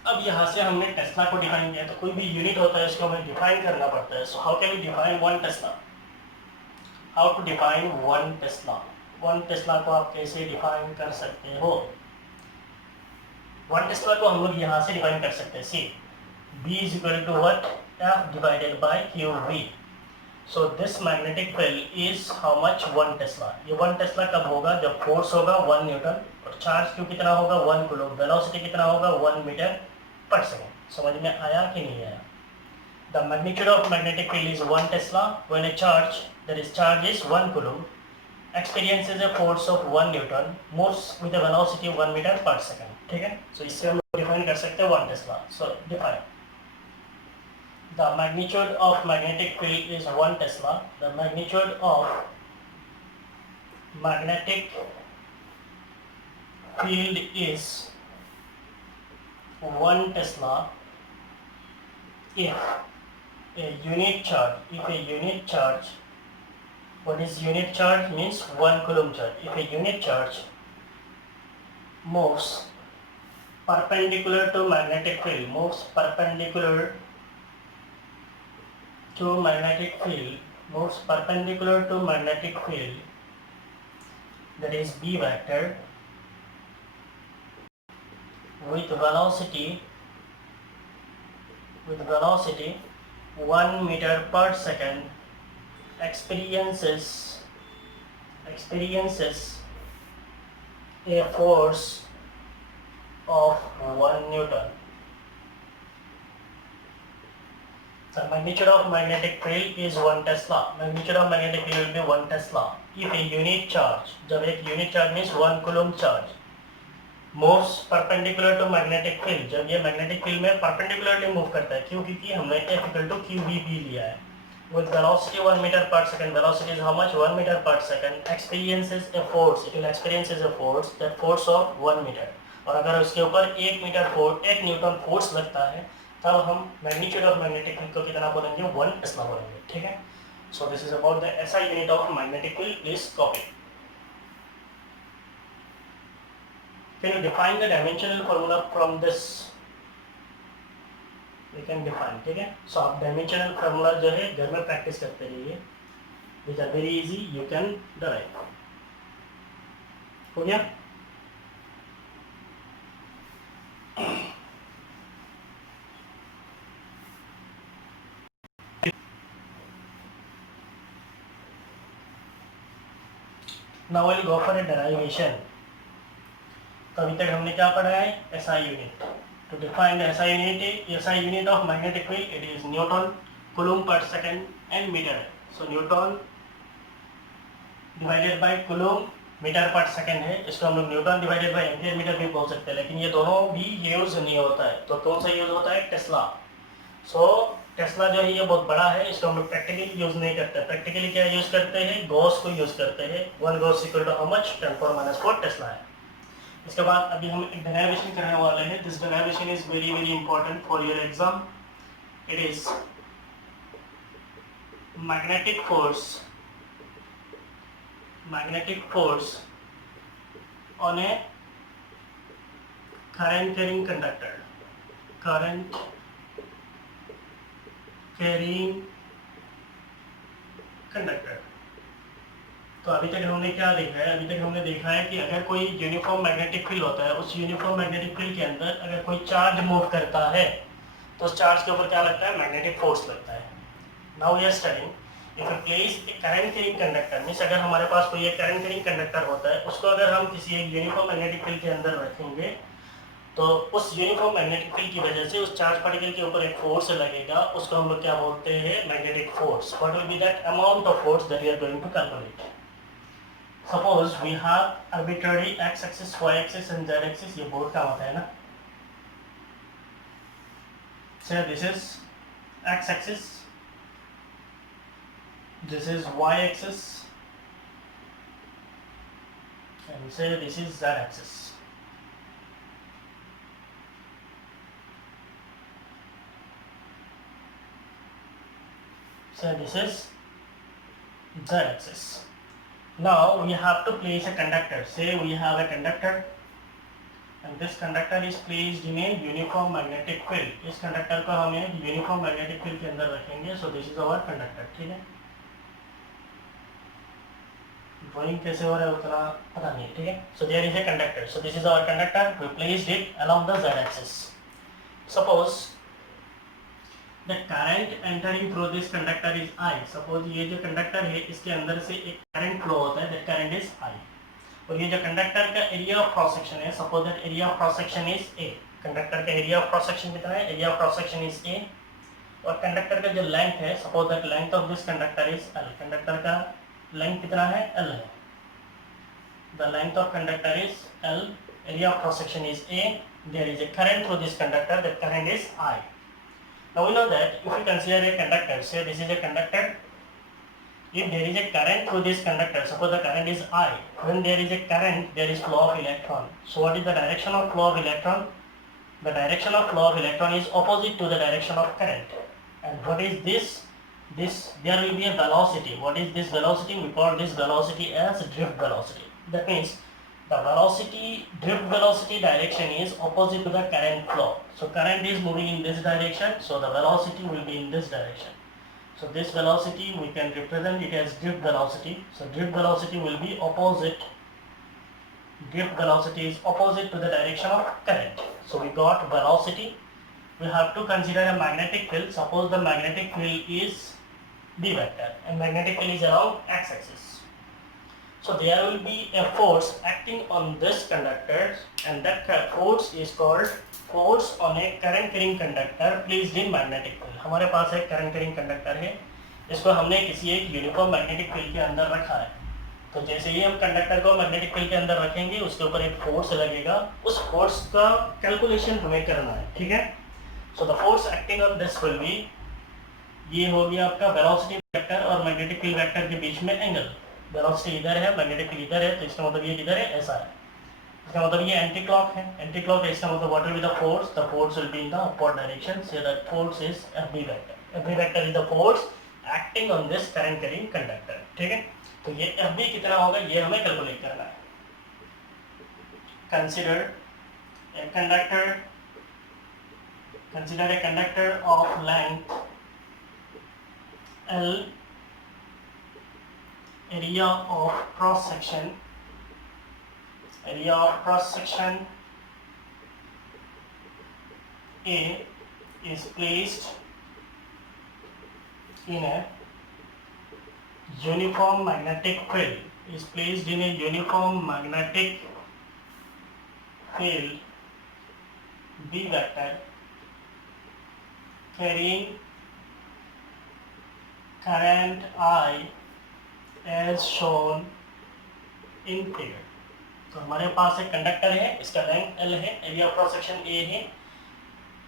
अब यहाँ से हमने टेस्ला को डिफाइन किया, तो कोई भी यूनिट होता है इसको हमें डिफाइन करना पड़ता है. So how can we define one tesla? How to define one tesla? One tesla को आप कैसे डिफाइन कर सकते हो? वन टेस्ला को हम लोग यहाँ से डिफाइन कर सकते हैं. सी B is equal to what? F divided by QV. So this magnetic field is how much? 1 Tesla. ये 1 टेस्ला कब होगा? जब फोर्स होगा 1 न्यूटन और चार्ज क्यू कितना होगा? 1 कूलम. वेलोसिटी कितना होगा? 1 मीटर पर सेकेंड. समझ में आया कि नहीं आया? The magnitude of magnetic field is 1 Tesla when a charge, that is charge is 1 coulomb, experiences a force of 1 Newton, moves with a velocity 1 meter per second. ठीक है. So इससे हम डिफाइन कर सकते हैं 1 Tesla. So define. The magnitude of magnetic field is 1 Tesla. The magnitude of magnetic field is 1 Tesla if a unit charge, what is unit charge? Means 1 coulomb charge. If a unit charge moves perpendicular to magnetic field, moves perpendicular to magnetic field, that is B vector, with velocity 1 meter per second, experiences a force of 1 Newton. The magnitude of magnetic field is 1 Tesla. Magnitude of magnetic field will be 1 Tesla. If a unit charge, जब एक unit charge means 1 coulomb charge, moves perpendicular to magnetic field, जब ये magnetic field में perpendicularly move करता है, क्यों? क्योंकि हमने F equal to QVB लिया है. With velocity 1 meter per second, velocity is how much? 1 meter per second, experiences a force, it will experiences a force, that force of 1 meter. और अगर उसके ऊपर 1 न्यूटन फोर्स लगता है, तब हम मैग्नीट्यूड ऑफ मैग्नेटिक फील्ड को कितना बोलेंगे? 1 टेस्ला बोलेंगे. ठीक है. So this is about the SI unit of magnetic field. Please copy. Can you define the dimensional formula from this? We can define. ठीक है. सो आप डायमेंशनल फॉर्मूला जो है घर में प्रैक्टिस करते रहिए, which are very easy, you can derive. हो गया. Now will go for a derivation. तो अभी तक हमने क्या पढ़ा है, SI unit. To define the SI unit of magnetic field, it is newton coulomb per second and metre. So newton divided by coulomb metre per second है, इसको हम लोग newton divided by ampere metre भी बोल सकते हैं, लेकिन ये दोनों भी यूज नहीं होता है। तो कौन सा यूज होता है, टेस्ला। सो टेस्ला जो है ये बहुत बड़ा है, इसको हम लोग प्रैक्टिकली यूज नहीं करते। प्रैक्टिकली क्या यूज करते हैं, गॉस को यूज करते हैं। 1 gauss equal to how much, 10⁻⁴ tesla है। इसके बाद अभी हम एक डेरिवेशन करने वाले हैं। This derivation is very very important for your exam. It is magnetic force on a current carrying conductor, current carrying conductor। तो अभी तक हमने क्या देखा है, अभी तक हमने देखा है कि अगर कोई यूनिफॉर्म मैग्नेटिक फील्ड होता है, उस यूनिफॉर्म मैग्नेटिक फील्ड के अंदर अगर कोई चार्ज मूव करता है तो उस चार्ज के ऊपर क्या लगता है, मैग्नेटिक फोर्स लगता है। Now we are studying if you place a current carrying conductor, means अगर हमारे पास कोई एक करंट कैरिंग कंडक्टर होता है, उसको अगर हम किसी एक यूनिफॉर्म मैग्नेटिक फील्ड के अंदर रखेंगे तो उस यूनिफॉर्म मैग्नेटिक फील्ड की वजह से उस चार्ज पार्टिकल के ऊपर एक फोर्स लगेगा, उसको हम लोग क्या बोलते हैं, magnetic force. What will be that amount of force that we are going to calculate. Suppose we have arbitrary X axis, Y axis and Z axis, ये बोर्ड का होता है ना। Say this is X axis, this is y-axis, and say this is z-axis. So this is z-axis. Now we have to place a conductor. Say we have a conductor, and this conductor is placed in a uniform magnetic field. इस conductor को हम एक uniform magnetic field के अंदर रखेंगे. So this is our conductor. ठीक है? Drawing कैसे हो रहा है उतना पता नहीं, ठीक है। So there is a conductor, so this is our conductor, we placed it along the Z axis. Suppose the current entering through this conductor is I. Suppose ये जो कंडक्टर है इसके अंदर से एक करंट फ्लो होता है, दैट करंट इज आई। और ये जो कंडक्टर का एरिया ऑफ क्रॉस सेक्शन है, suppose that area of cross section is a. Conductor का एरिया ऑफ क्रॉस सेक्शन कितना है, area of cross section is a. और कंडक्टर का जो लेंथ है, suppose that length of this conductor is L. Conductor का length कितना है, एल है। The length of conductor is L, area of cross section is A, there is a current through this conductor, that current is I. Now we know that if you consider a conductor, say this is a conductor, if there is a current through this conductor, suppose the current is I, when there is a current, there is flow of electron. So what is the direction of flow of electron? The direction of flow of electron is opposite to the direction of current. And what is this? There will be a velocity. What is this velocity? We call this velocity as drift velocity. That means the drift velocity direction is opposite to the current flow. So current is moving in this direction, so the velocity will be in this direction. So this velocity we can represent it as drift velocity. So drift velocity will be opposite. Drift velocity is opposite to the direction of current. So we got velocity. We have to consider a magnetic field. Suppose the magnetic field is B vector and magnetic field is along x-axis. So there will be a force acting on this conductor, and that force is called force on a current carrying conductor placed in magnetic field. हमारे पास एक current carrying conductor है, इसको हमने किसी एक uniform magnetic field के अंदर रखा है। तो जैसे ही हम कंडक्टर को मैग्नेटिक फील्ड के अंदर रखेंगे, उसके ऊपर एक फोर्स लगेगा, उस फोर्स का कैलकुलेशन हमें करना है, ठीक है। So the force acting on this will be, ये हो गया आपका वेलोसिटी वेक्टर और मैग्नेटिक फील्ड वेक्टर के बीच में एंगल। वेलोसिटी इधर है, मैग्नेटिक फील्ड इधर है, तो इसका मतलब ये किधर है, ऐसा है। इसका मतलब ये एंटी क्लॉक है, एंटी क्लॉक है, इसका मतलब what will be the force will be in the upward direction, so that force is FB vector. FB vector is the force acting on this current carrying conductor, ठीक है। तो ये FB कितना होगा, ये हमें कैलकुलेट करना है। Consider a conductor of length L, area of cross section A is placed in a uniform magnetic field is placed in a uniform magnetic field B vector carrying current I as shown in figure. तो हमारे पास एक conductor है, इसका length L है, area of cross section A है।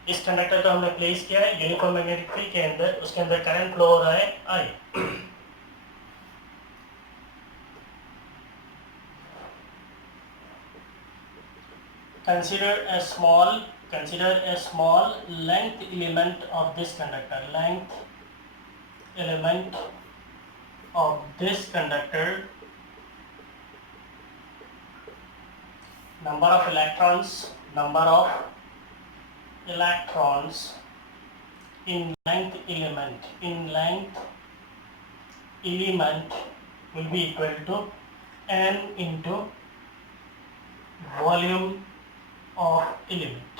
इस conductor को हमने प्लेस किया है यूनिफॉर्म मैग्नेटिक फील्ड के अंदर, उसके अंदर करंट फ्लो हो रहा है I। Consider a small length element of this conductor. Length element of this conductor. Number of electrons in length element will be equal to n into volume of element।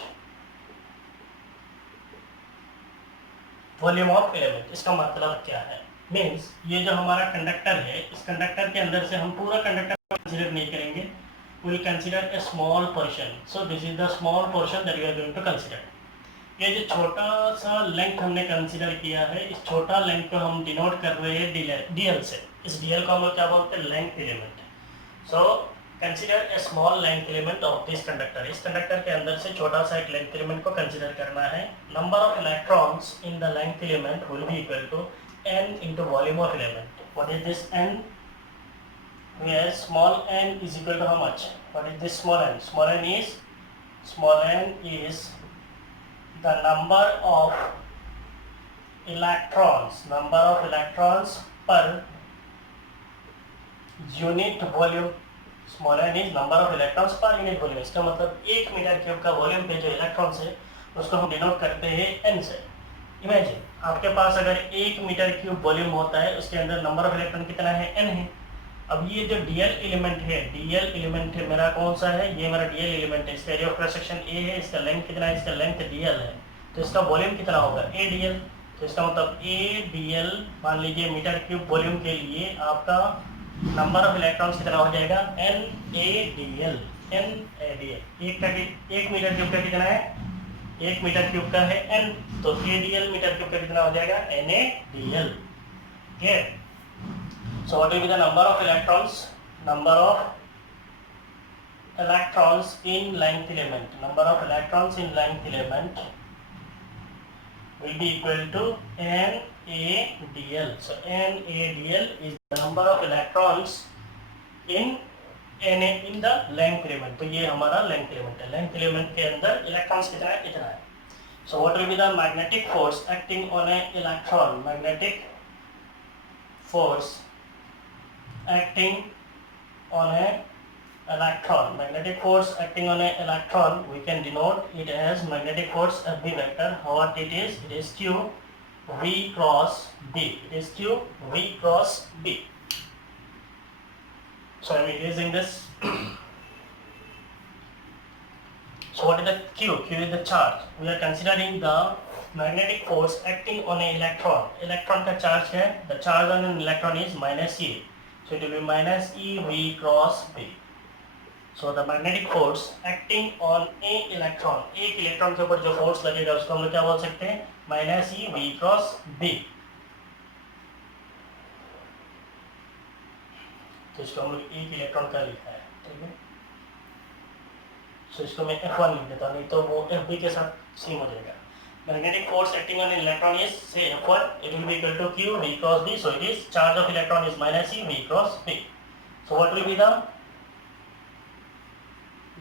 Volume of element इसका मतलब क्या है? Means ये जो हमारा conductor है, इस conductor के अंदर से हम पूरा कंडक्टर कंसीडर नहीं करेंगे, we will consider a small portion. So this is the small portion that we are going to consider. ये जो छोटा सा लेंथ हमने कंसीडर किया है, इस छोटा लेंथ को हम डिनोट कर रहे हैं डीएल से। इस डीएल को हम लोग क्या बोलते हैं? Length element. So consider a small length element of this conductor. इस कंडक्टर के अंदर से छोटा सा एक लेंथ एलिमेंट को कंसीडर करना है। Number of electrons in the length element will be equal to n into volume of element। What is this n? Where small n is equal to how much? What is this small n? Small n is the number of electrons per unit volume। Small n is number of electrons per unit volume. इसका मतलब 1 metre cube का volume पे जो electrons है उसको हम denote करते हैं n से। इमेजिन आपके पास अगर 1 मीटर क्यूब वॉल्यूम होता है, उसके अंदर नंबर ऑफ इलेक्ट्रॉन कितना है? n है। अब ये जो डीएल एलिमेंट है मेरा कौन सा है? ये मेरा डीएल एलिमेंट है। इसका area of cross section A है, इसका लेंथ कितना है? इसका लेंथ dl है। तो इसका वॉल्यूम कितना होगा? AdL। तो इसका मतलब AdL मान लीजिए मीटर क्यूब वॉल्यूम के लिए आपका नंबर ऑफ इलेक्ट्रॉन्स कितना हो जाएगा? NaDl। एक मीटर क्यूब का कितना है? 1 मीटर क्यूब का है n, तो AdL मीटर क्यूब का कितना हो जाएगा? NaDl। Clear? So what will be the number of electrons in length element? Number of electrons in length element will be equal to NaDl। So NaDl is the number of electrons in the length element। तो ये हमारा length element है। length element के अंदर electrons कितना है? इतना है। So what will be the magnetic force acting on a electron? Magnetic force acting on a electron, we can denote it as magnetic force Fb vector. What it is? It is Q V cross B। It is Q V cross B। So I am erasing this। So what is the Q? Q is the charge। We are considering the magnetic force acting on an electron। Electron का charge है, the charge on an electron is -E। So it will be minus EV cross B। So the magnetic force acting on a electron, एक electron के ऊपर जो force लगेगा उसको हम लोग क्या बोल सकते हैं? -EV cross B। तो इसको हम लोग एक इलेक्ट्रॉन का लिखा है, ठीक है। सो इसको मैं F1 लिख देता हूँ, नहीं तो वो FB के साथ सेम हो जाएगा। Magnetic force acting on an electron is say F1, it will be equal to Q V cross B। So it is charge of electron is -EV cross B। So what will be the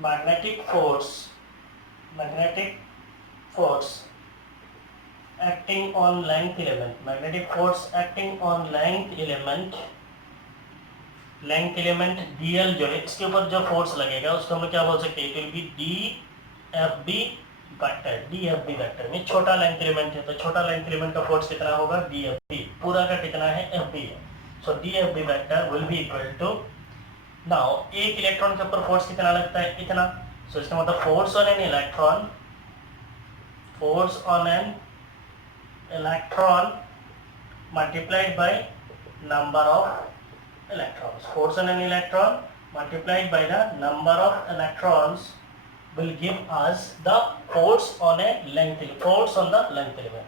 magnetic force acting on length element? Magnetic force acting on length element dl जो है, इसके ऊपर जो force लगेगा उसको हम क्या बोल सकते हैं? It will B dFb vector. में छोटा लेंथ एलिमेंट है तो छोटा लेंथ एलिमेंट का फोर्स कितना होगा? dFb। पूरा का कितना है? Fb है। So dFb vector will be equal to, now एक इलेक्ट्रॉन के ऊपर फोर्स कितना लगता है? इतना। सो इसका मतलब force on an electron multiplied by number of electrons. Force on an electron multiplied by the number of electrons will give us the force on a length force on the length element.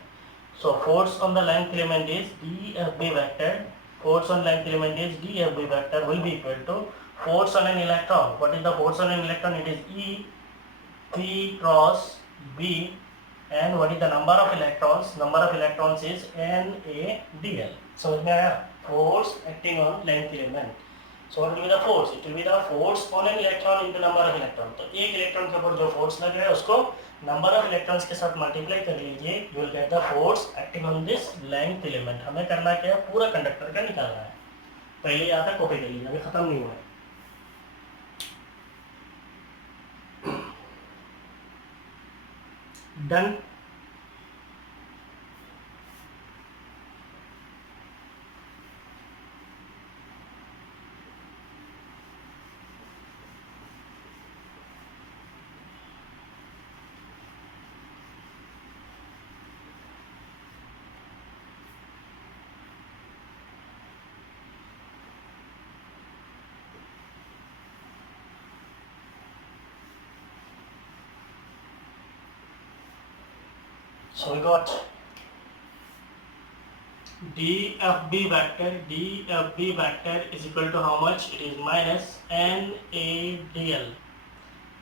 So force on the length element is dFb vector. Force on length element is dFb vector will be equal to force on an electron. What is the force on an electron? It is E 3 cross B, and what is the number of electrons? Number of electrons is NaDl. समझ में आया? Force acting on length element. So what will be the force? It will be the force on an electron into number of electron. तो एक electron के ऊपर जो force लग रहा है उसको नंबर ऑफ इलेक्ट्रॉन्स के साथ मल्टीप्लाई कर लीजिए, you will get the force acting on this length element. हमें करना क्या है? पूरा कंडक्टर का निकालना है. पहले यहाँ तक कॉपी कर लीजिए, अभी खत्म नहीं हुआ है. Done. So we got DFB vector is equal to how much? It is minus NaDl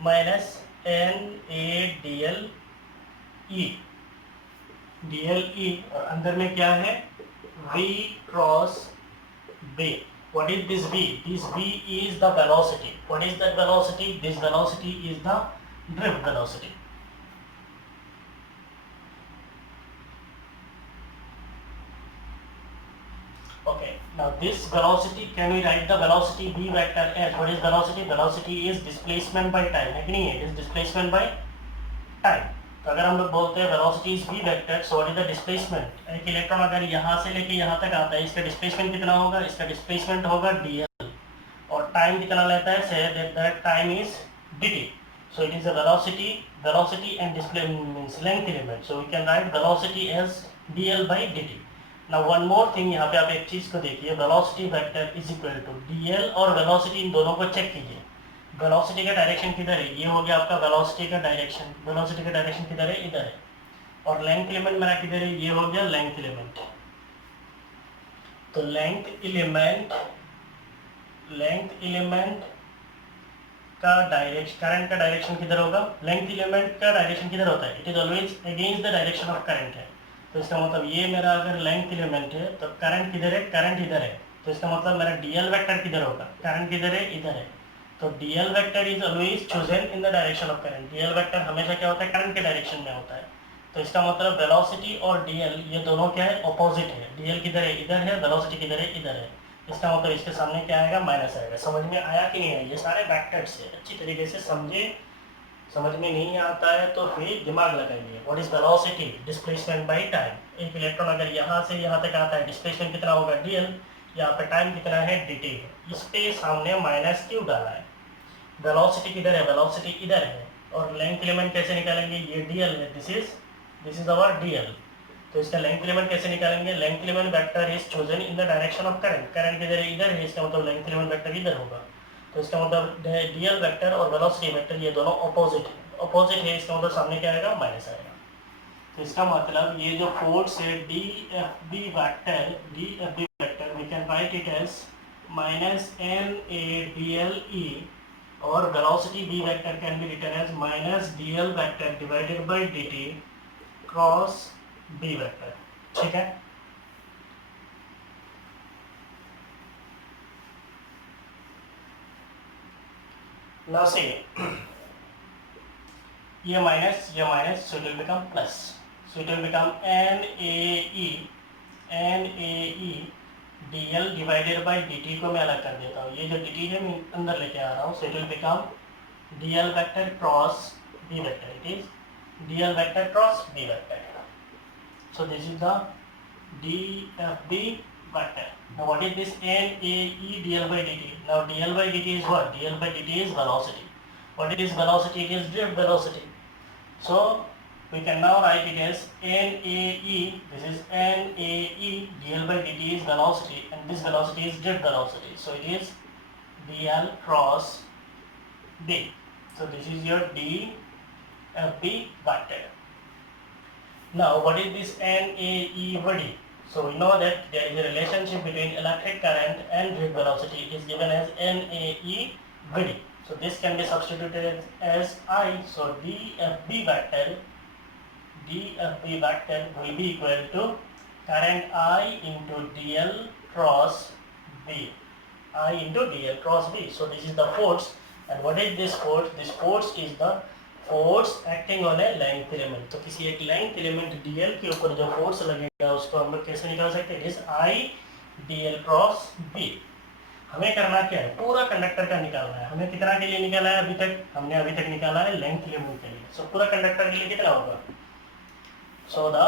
minus NaDl E DLE, और अंदर में क्या है? V cross B. What is this V? This V is the velocity. What is that velocity? This velocity is the drift velocity. Okay, now this velocity, can we write the velocity B vector as? What is velocity? Velocity is displacement by time, है कि नहीं है? It is displacement by time. तो अगर हम लोग बोलते हैं velocity is B vector, so what is the displacement? एक इलेक्ट्रॉन अगर यहाँ से लेके यहाँ तक आता है, इसका डिस्प्लेसमेंट कितना होगा? इसका डिस्प्लेसमेंट होगा dl, और टाइम कितना लेता है? Say that time is dt. So it is a velocity and displacement means length element. So we can write velocity as dl by dt. Now one more thing, यहाँ पे आप एक चीज को देखिए, velocity vector is equal to dl और velocity, इन दोनों को चेक कीजिए. वेलोसिटी का डायरेक्शन किधर है? ये हो गया आपका वेलोसिटी का डायरेक्शन. वेलोसिटी का डायरेक्शन किधर है? इधर है. और लेंथ एलिमेंट मेरा किधर है? ये हो गया लेंथ एलिमेंट. तो लेंथ एलिमेंट का डायरेक्शन, करंट का डायरेक्शन किधर होगा? लेंथ एलिमेंट का डायरेक्शन किधर होता है? It is always against the direction of current है. तो इसका मतलब ये मेरा अगर लेंथ एलिमेंट है तो करंट किधर है? करंट इधर है. तो इसका मतलब मेरा डीएल वेक्टर किधर होगा? करंट किधर है? इधर है. तो DL vector is always chosen in the direction of current. DL vector हमेशा क्या होता है? करंट के डायरेक्शन में होता है. तो इसका मतलब वेलोसिटी और डीएल ये दोनों क्या है? ऑपोजिट है. डीएल किधर है? इधर है. वेलोसिटी किधर है? इधर है. इसका मतलब इसके सामने क्या आएगा? माइनस आएगा. समझ में आया कि नहीं आया? ये सारे वेक्टर्स है, अच्छी तरीके से समझे. समझ में नहीं आता है तो फिर दिमाग लगाइए. What is velocity? Displacement by time. एक इलेक्ट्रॉन अगर यहाँ से यहाँ तक आता है, डिस्प्लेसमेंट कितना होगा? डीएल. यहाँ पे टाइम कितना है? dt. इस पे सामने माइनस क्यों डाला है? वेलोसिटी किधर है? वेलोसिटी इधर है. और लेंथ एलिमेंट कैसे निकालेंगे? ये डीएल है. This is our DL. तो इसका लेंथ एलिमेंट कैसे निकालेंगे? Length element vector is chosen in the direction of current. Current किधर है? इधर है. इसका मतलब लेंथ एलिमेंट वेक्टर इधर होगा. तो इसका मतलब डीएल वेक्टर और वेलोसिटी वेक्टर ये दोनों ऑपोजिट है. इसका मतलब सामने क्या आएगा? माइनस आएगा. तो इसका मतलब ये जो फोर्स है dFb vector we can write it as minus NaDle, और velocity B vector can be written as minus dl vector divided by dt cross B vector. ठीक है. Now see, ये minus so it will become plus. So it will become NaE dl divided by dt को मैं अलग कर देता हूँ. ये जो dt है मैं अंदर लेके आ रहा हूँ. So it will become dl vector cross b vector. It is dl vector cross b vector. So this is the dfb vector. Now what is this NaE dl by dt? Now dl by dt is what? dl by dt is velocity. What is velocity? It is drift velocity. So We can now write it as NAE. This is NAE. dl by dt is velocity, and this velocity is jet velocity. So it is dl cross d. So this is your dfb vector. Now, what is this NAE/d? So we know that there is a relationship between electric current and jet velocity is given as NAE/d. So this can be substituted as I. So DFB vector will be equal to current I into dl cross b. I into dl cross b. So this is the force. And what is this force? This force is the force acting on A length element. तो किसी एक length element dl के ऊपर जो force लगेगा उसको हम लोग कैसे निकाल सकते हैं? Is I dl cross b. हमें करना क्या है? पूरा कंडक्टर का निकालना है. हमें कितना के लिए निकाला है अभी तक? हमने अभी तक निकाला है लेंथ एलिमेंट के लिए. सो पूरा कंडक्टर के लिए कितना होगा? So the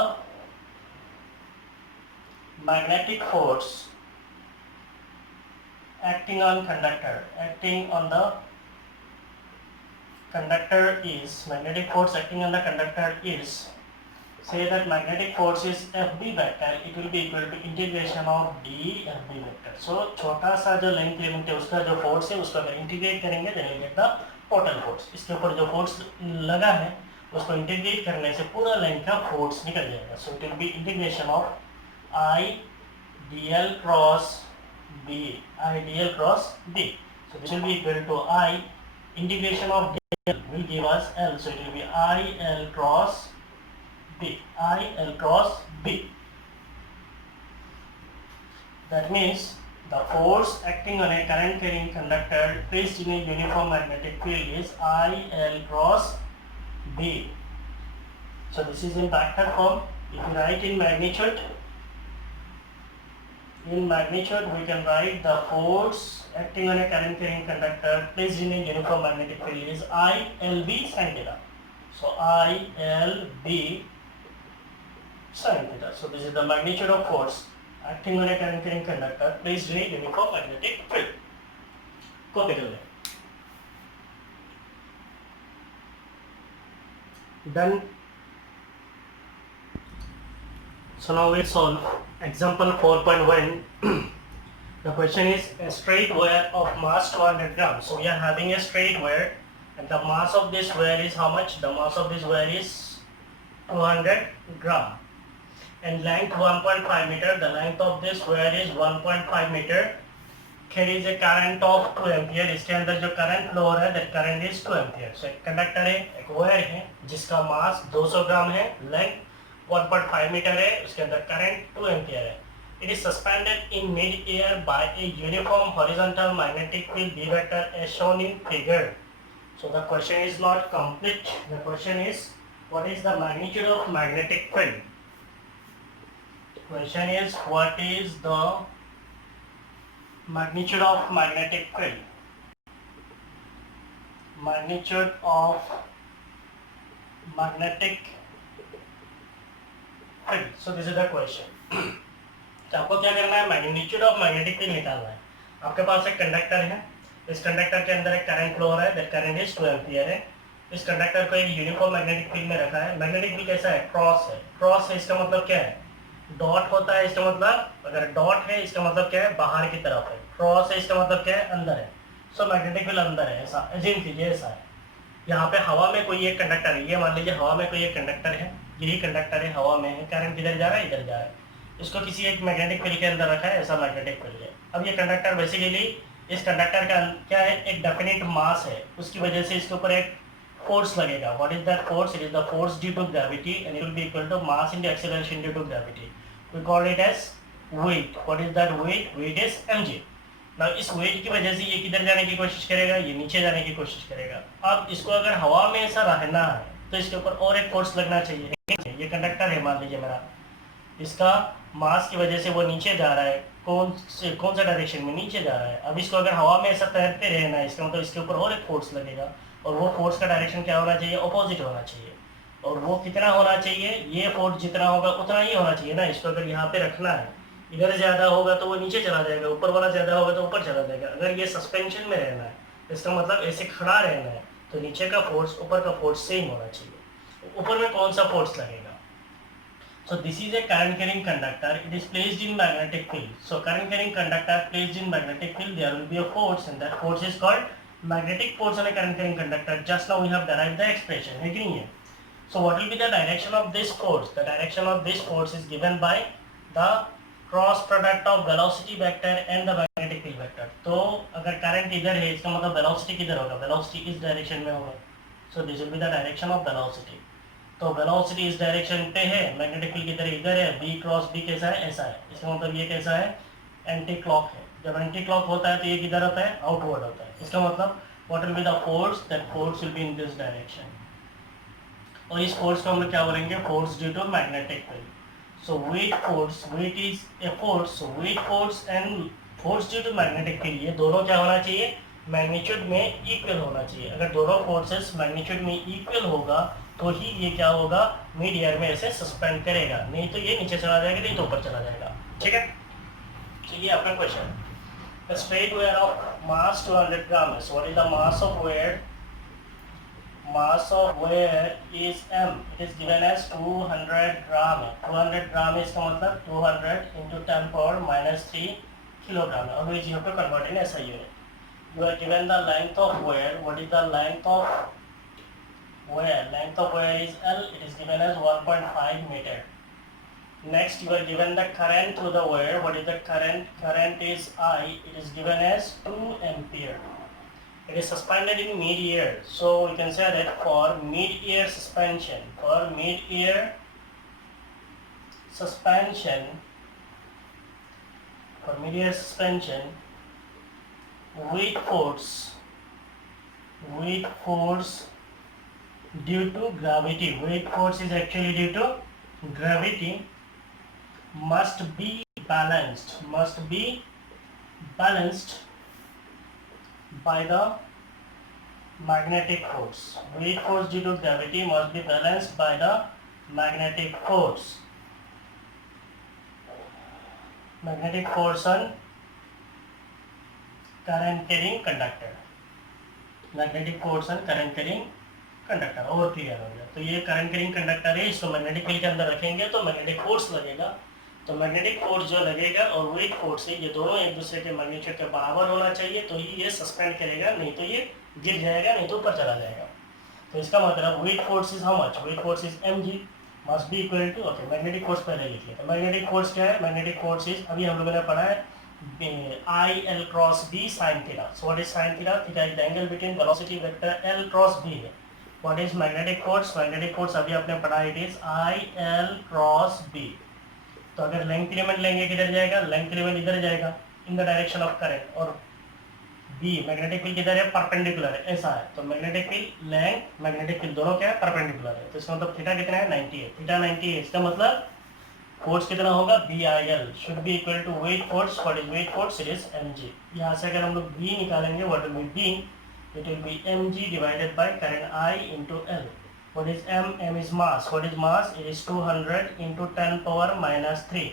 magnetic force acting on the conductor is, magnetic force acting on the conductor is, say that magnetic force is FB vector, it will be equal to integration of dFB vector. So छोटा सा जो length element है उसका जो force है उसको अगर integrate करेंगे then we'll get the total force. इसके ऊपर जो फोर्स लगा है उसको इंटीग्रेट करने से पूरा लेंथ का फोर्स निकल जाएगा. So it will be integration of I dl cross b. So this will be equal to I integration of dl will give us L. So it will be IL cross B. That means the force acting on a current carrying conductor placed in a uniform magnetic field is IL cross B. So this is in vector form. If you write in magnitude, we can write the force acting on a current carrying conductor placed in a uniform magnetic field is ILB sin theta. So ILB sin theta. So this is the magnitude of force acting on a current carrying conductor placed in a uniform magnetic field. Copy कर लें. Done. So now we solve example 4.1. The question is a straight wire of mass 200 grams. So we are having a straight wire and the mass of this wire is how much? The mass of this wire is 200 gram and length 1.5 meter. The length of this wire is 1.5 meter. Carries a current of 2 ampere. इसके अंदर जो current flow है that current is 2 ampere. So एक conductor है, एक wire है जिसका mass 200 ग्राम है, length 1.5 मीटर है, उसके अंदर करंट 2 एम्पियर है. It is suspended in mid-air by a uniform horizontal magnetic field B vector as shown in figure. So the question is not complete. The question is what is the magnitude of magnetic field? Question is what is the magnitude of magnetic field? Magnitude of magnetic. So this is the question. तो आपको क्या करना है? Magnitude of magnetic field निकालना है. आपके पास एक conductor है, इस कंडक्टर के अंदर एक करंट फ्लो हो रहा है, दैट करंट इज 2 एम्पियर है. इस कंडक्टर को एक यूनिफॉर्म मैग्नेटिक फील्ड में रखा है. मैग्नेटिक फील्ड कैसा है? क्रॉस है. क्रॉस है इसका मतलब क्या है? डॉट होता है. इसका मतलब अगर डॉट है इसका मतलब क्या है? बाहर की तरफ है. क्रॉस है इसका मतलब क्या है? अंदर है. सो मैग्नेटिक फील्ड अंदर है. ऐसा एज्यूम कीजिए ऐसा है. यहाँ पे हवा में कोई एक कंडक्टर है. ये मान लीजिए हवा में कोई एक कंडक्टर है. यही कंडक्टर है, हवा में है. करंट किधर जा रहा है? इधर जा रहा है. इसको किसी एक मैग्नेटिक फील्ड के अंदर रखा है. ऐसा मैग्नेटिक फील्ड है. अब ये कंडक्टर बेसिकली इस कंडक्टर का क्या है? एक डेफिनेट मास है. उसकी वजह से इसके ऊपर एक फोर्स लगेगा. What is that force? It is the force due to gravity and it will be equal to mass into acceleration due to gravity. We call it as weight. What is that weight? Weight is mg. Now इस weight की वजह से ये किधर जाने की कोशिश करेगा? ये नीचे जाने की कोशिश करेगा. अब इसको अगर हवा में ऐसा रहना है तो इसके ऊपर और एक फोर्स लगना चाहिए. ये कंडक्टर है मान लीजिए मेरा, इसका मास की वजह से वो नीचे जा रहा है. कौन सा डायरेक्शन में? नीचे जा रहा है. अब इसको अगर हवा में ऐसा तैरते रहना है इसका मतलब इसके ऊपर और एक फोर्स लगेगा और वो फोर्स का डायरेक्शन क्या होना चाहिए? अपोजिट होना चाहिए. और वो कितना होना चाहिए? ये फोर्स जितना होगा उतना ही होना चाहिए ना. इसको अगर यहाँ पे रखना है, इधर ज़्यादा होगा तो वो नीचे चला जाएगा, ऊपर वाला ज़्यादा होगा तो ऊपर चला जाएगा. अगर ये सस्पेंशन में रहना है इसका मतलब ऐसे खड़ा रहना है तो नीचे का फोर्स ऊपर का फोर्स सेम होना चाहिए. तो ऊपर में कौन सा फोर्स लगेगा? So this is a current carrying conductor. It is placed in magnetic field. So current carrying conductor placed in magnetic field. There will be a force, and that force is called magnetic force on a current carrying conductor. Just now we have derived the expression. है कि नहीं है? So what will be the direction of this force? The direction of this force is given by the cross product of velocity vector and the magnetic field vector. तो अगर current इधर है, इसका मतलब velocity किधर होगा? Velocity इस direction में होगा. So this will be the direction of velocity. तो वेलोसिटी इस डायरेक्शन पे है, मैग्नेटिक फील्ड की तरह इधर है, बी क्रॉस बी कैसा है? ऐसा है. इसका मतलब ये कैसा है? एंटी क्लॉक है. जब एंटी क्लॉक होता है तो ये किधर होता है? आउटवर्ड होता है. इसका मतलब what will be the force? That force will be in this direction. और इस फोर्स को हम लोग क्या बोलेंगे? Force due to magnetic field. So weight force, weight is a force. So weight force and force due to magnetic field, ये दोनों क्या होना चाहिए? मैग्नीट्यूड में इक्वल होना चाहिए. अगर दोनों फोर्सेस मैग्नीट्यूड में इक्वल होगा तो ही ये क्या होगा? मिड एयर में ऐसे सस्पेंड करेगा, नहीं तो ये नीचे चला जाएगा, नहीं तो ऊपर चला जाएगा. ठीक है. तो ये आपका question. A straight wire of mass 200 grams. What is the mass of wire? Mass of wire is m. It is given as 200 gram. 200 gram इसका मतलब 200 into 10 power minus 3 kilogram. Always you have to convert in SI unit. You are given the length of wire. What is the length of wire? Length of wire is L. It is given as 1.5 meter. Next you are given the current through the wire. What is the current? Current is I. It is given as 2 ampere. It is suspended in mid-air. So we can say that for mid-air suspension, weight force due to gravity. Weight force is actually due to gravity. Must be balanced by the magnetic force. Weight force due to gravity must be balanced by the magnetic force. Magnetic force on current carrying conductor. Magnetic force on current carrying conductor. और clear हो गया. तो ये current carrying conductor है, इसको magnetic field के अंदर रखेंगे तो मैग्नेटिक फोर्स लगेगा. तो मैग्नेटिक फोर्स जो लगेगा और वेट फोर्स है, ये दोनों एक दूसरे के मैग्नीट्यूड के बराबर होना चाहिए, तो ही ये सस्पेंड करेगा, नहीं तो ये गिर जाएगा, नहीं तो ऊपर चला जाएगा. तो इसका मतलब weight force is how much? Weight force is mg must be equal to, okay magnetic force पहले लिख लेते हैं. मैग्नेटिक फोर्स क्या है? मैग्नेटिक फोर्स इज, अभी हम लोगों ने पढ़ा है I L cross B sin theta. So what is sin theta? Theta is the angle between velocity vector L cross B है. What is magnetic force? Magnetic force अभी आपने पढ़ा, it is I L cross B. तो अगर length element लेंगे किधर जाएगा? Length element इधर जाएगा in the direction of current, और B मैग्नेटिक फील्ड किधर है? परपेंडिकुलर है, ऐसा है. तो magnetic field, length, magnetic field दोनों क्या है? परपेंडिकुलर है. तो इसका मतलब थीटा कितना है? 90 है. थीटा 90 है, इसका मतलब फोर्स कितना होगा? BIL should be equal to weight force. What is weight force? It is mg. यहाँ से अगर हम लोग B निकालेंगे, what will be B? It will be mg divided by current I into L. What is m? M is mass. What is mass? It is 200 into 10 power minus 3.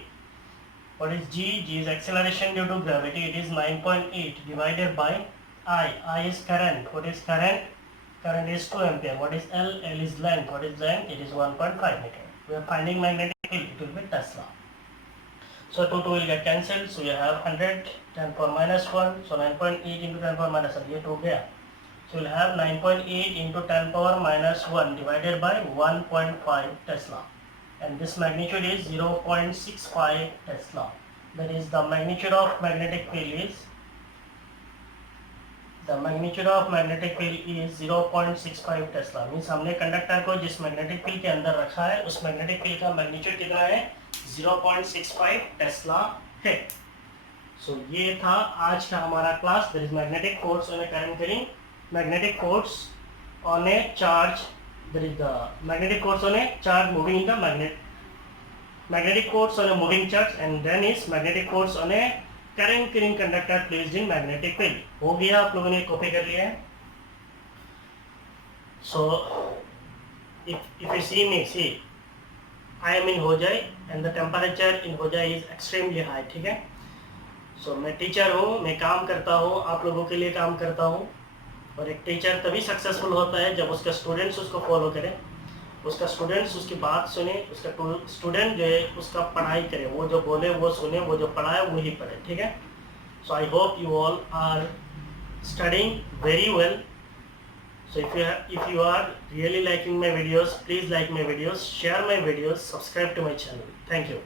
What is g? G is acceleration due to gravity. It is 9.8 divided by I. I is current. What is current? Current is 2 ampere. What is L? L is length. What is length? It is 1.5 meter. We are finding magnetic field. It will be Tesla. So 2 will get cancelled. So you have 100 10 power minus 1. So 9.8 into 10 power minus 1. ये 2 गया. So you'll have 9.8 into 10 power minus 1 divided by 1.5 Tesla. And this magnitude is 0.65 Tesla. That is the magnitude of magnetic field is, the magnitude of magnetic field is 0.65 Tesla. Means हमने conductor को जिस magnetic field के अंदर रखा है उस magnetic field का magnitude कितना है? 0.65 टेस्ला है. So ये था आज का हमारा class. There is magnetic force on a current carrying, magnetic force on a charge. There is the magnetic force on a charge moving in the magnet. Magnetic force on a moving charge, and then is magnetic force on a current carrying conductor placed in magnetic field. हो गया, आप लोगों ने copy कर लिया है. So if you see me, see I am in Hojai and the temperature in Hojai is extremely high. ठीक है. So मैं टीचर हूँ, मैं काम करता हूँ, आप लोगों के लिए काम करता हूँ. और एक टीचर तभी सक्सेसफुल होता है जब उसका स्टूडेंट्स उसको फॉलो करें. उसका स्टूडेंट्स उसकी बात सुने, उसका स्टूडेंट जो है उसका पढ़ाई करे, वो जो बोले वो सुने, वो जो पढ़ाए वही पढ़े, ठीक है। So I hope you all are studying very well. So if you are really liking my videos, please like my videos, share my videos, subscribe to my channel. Thank you.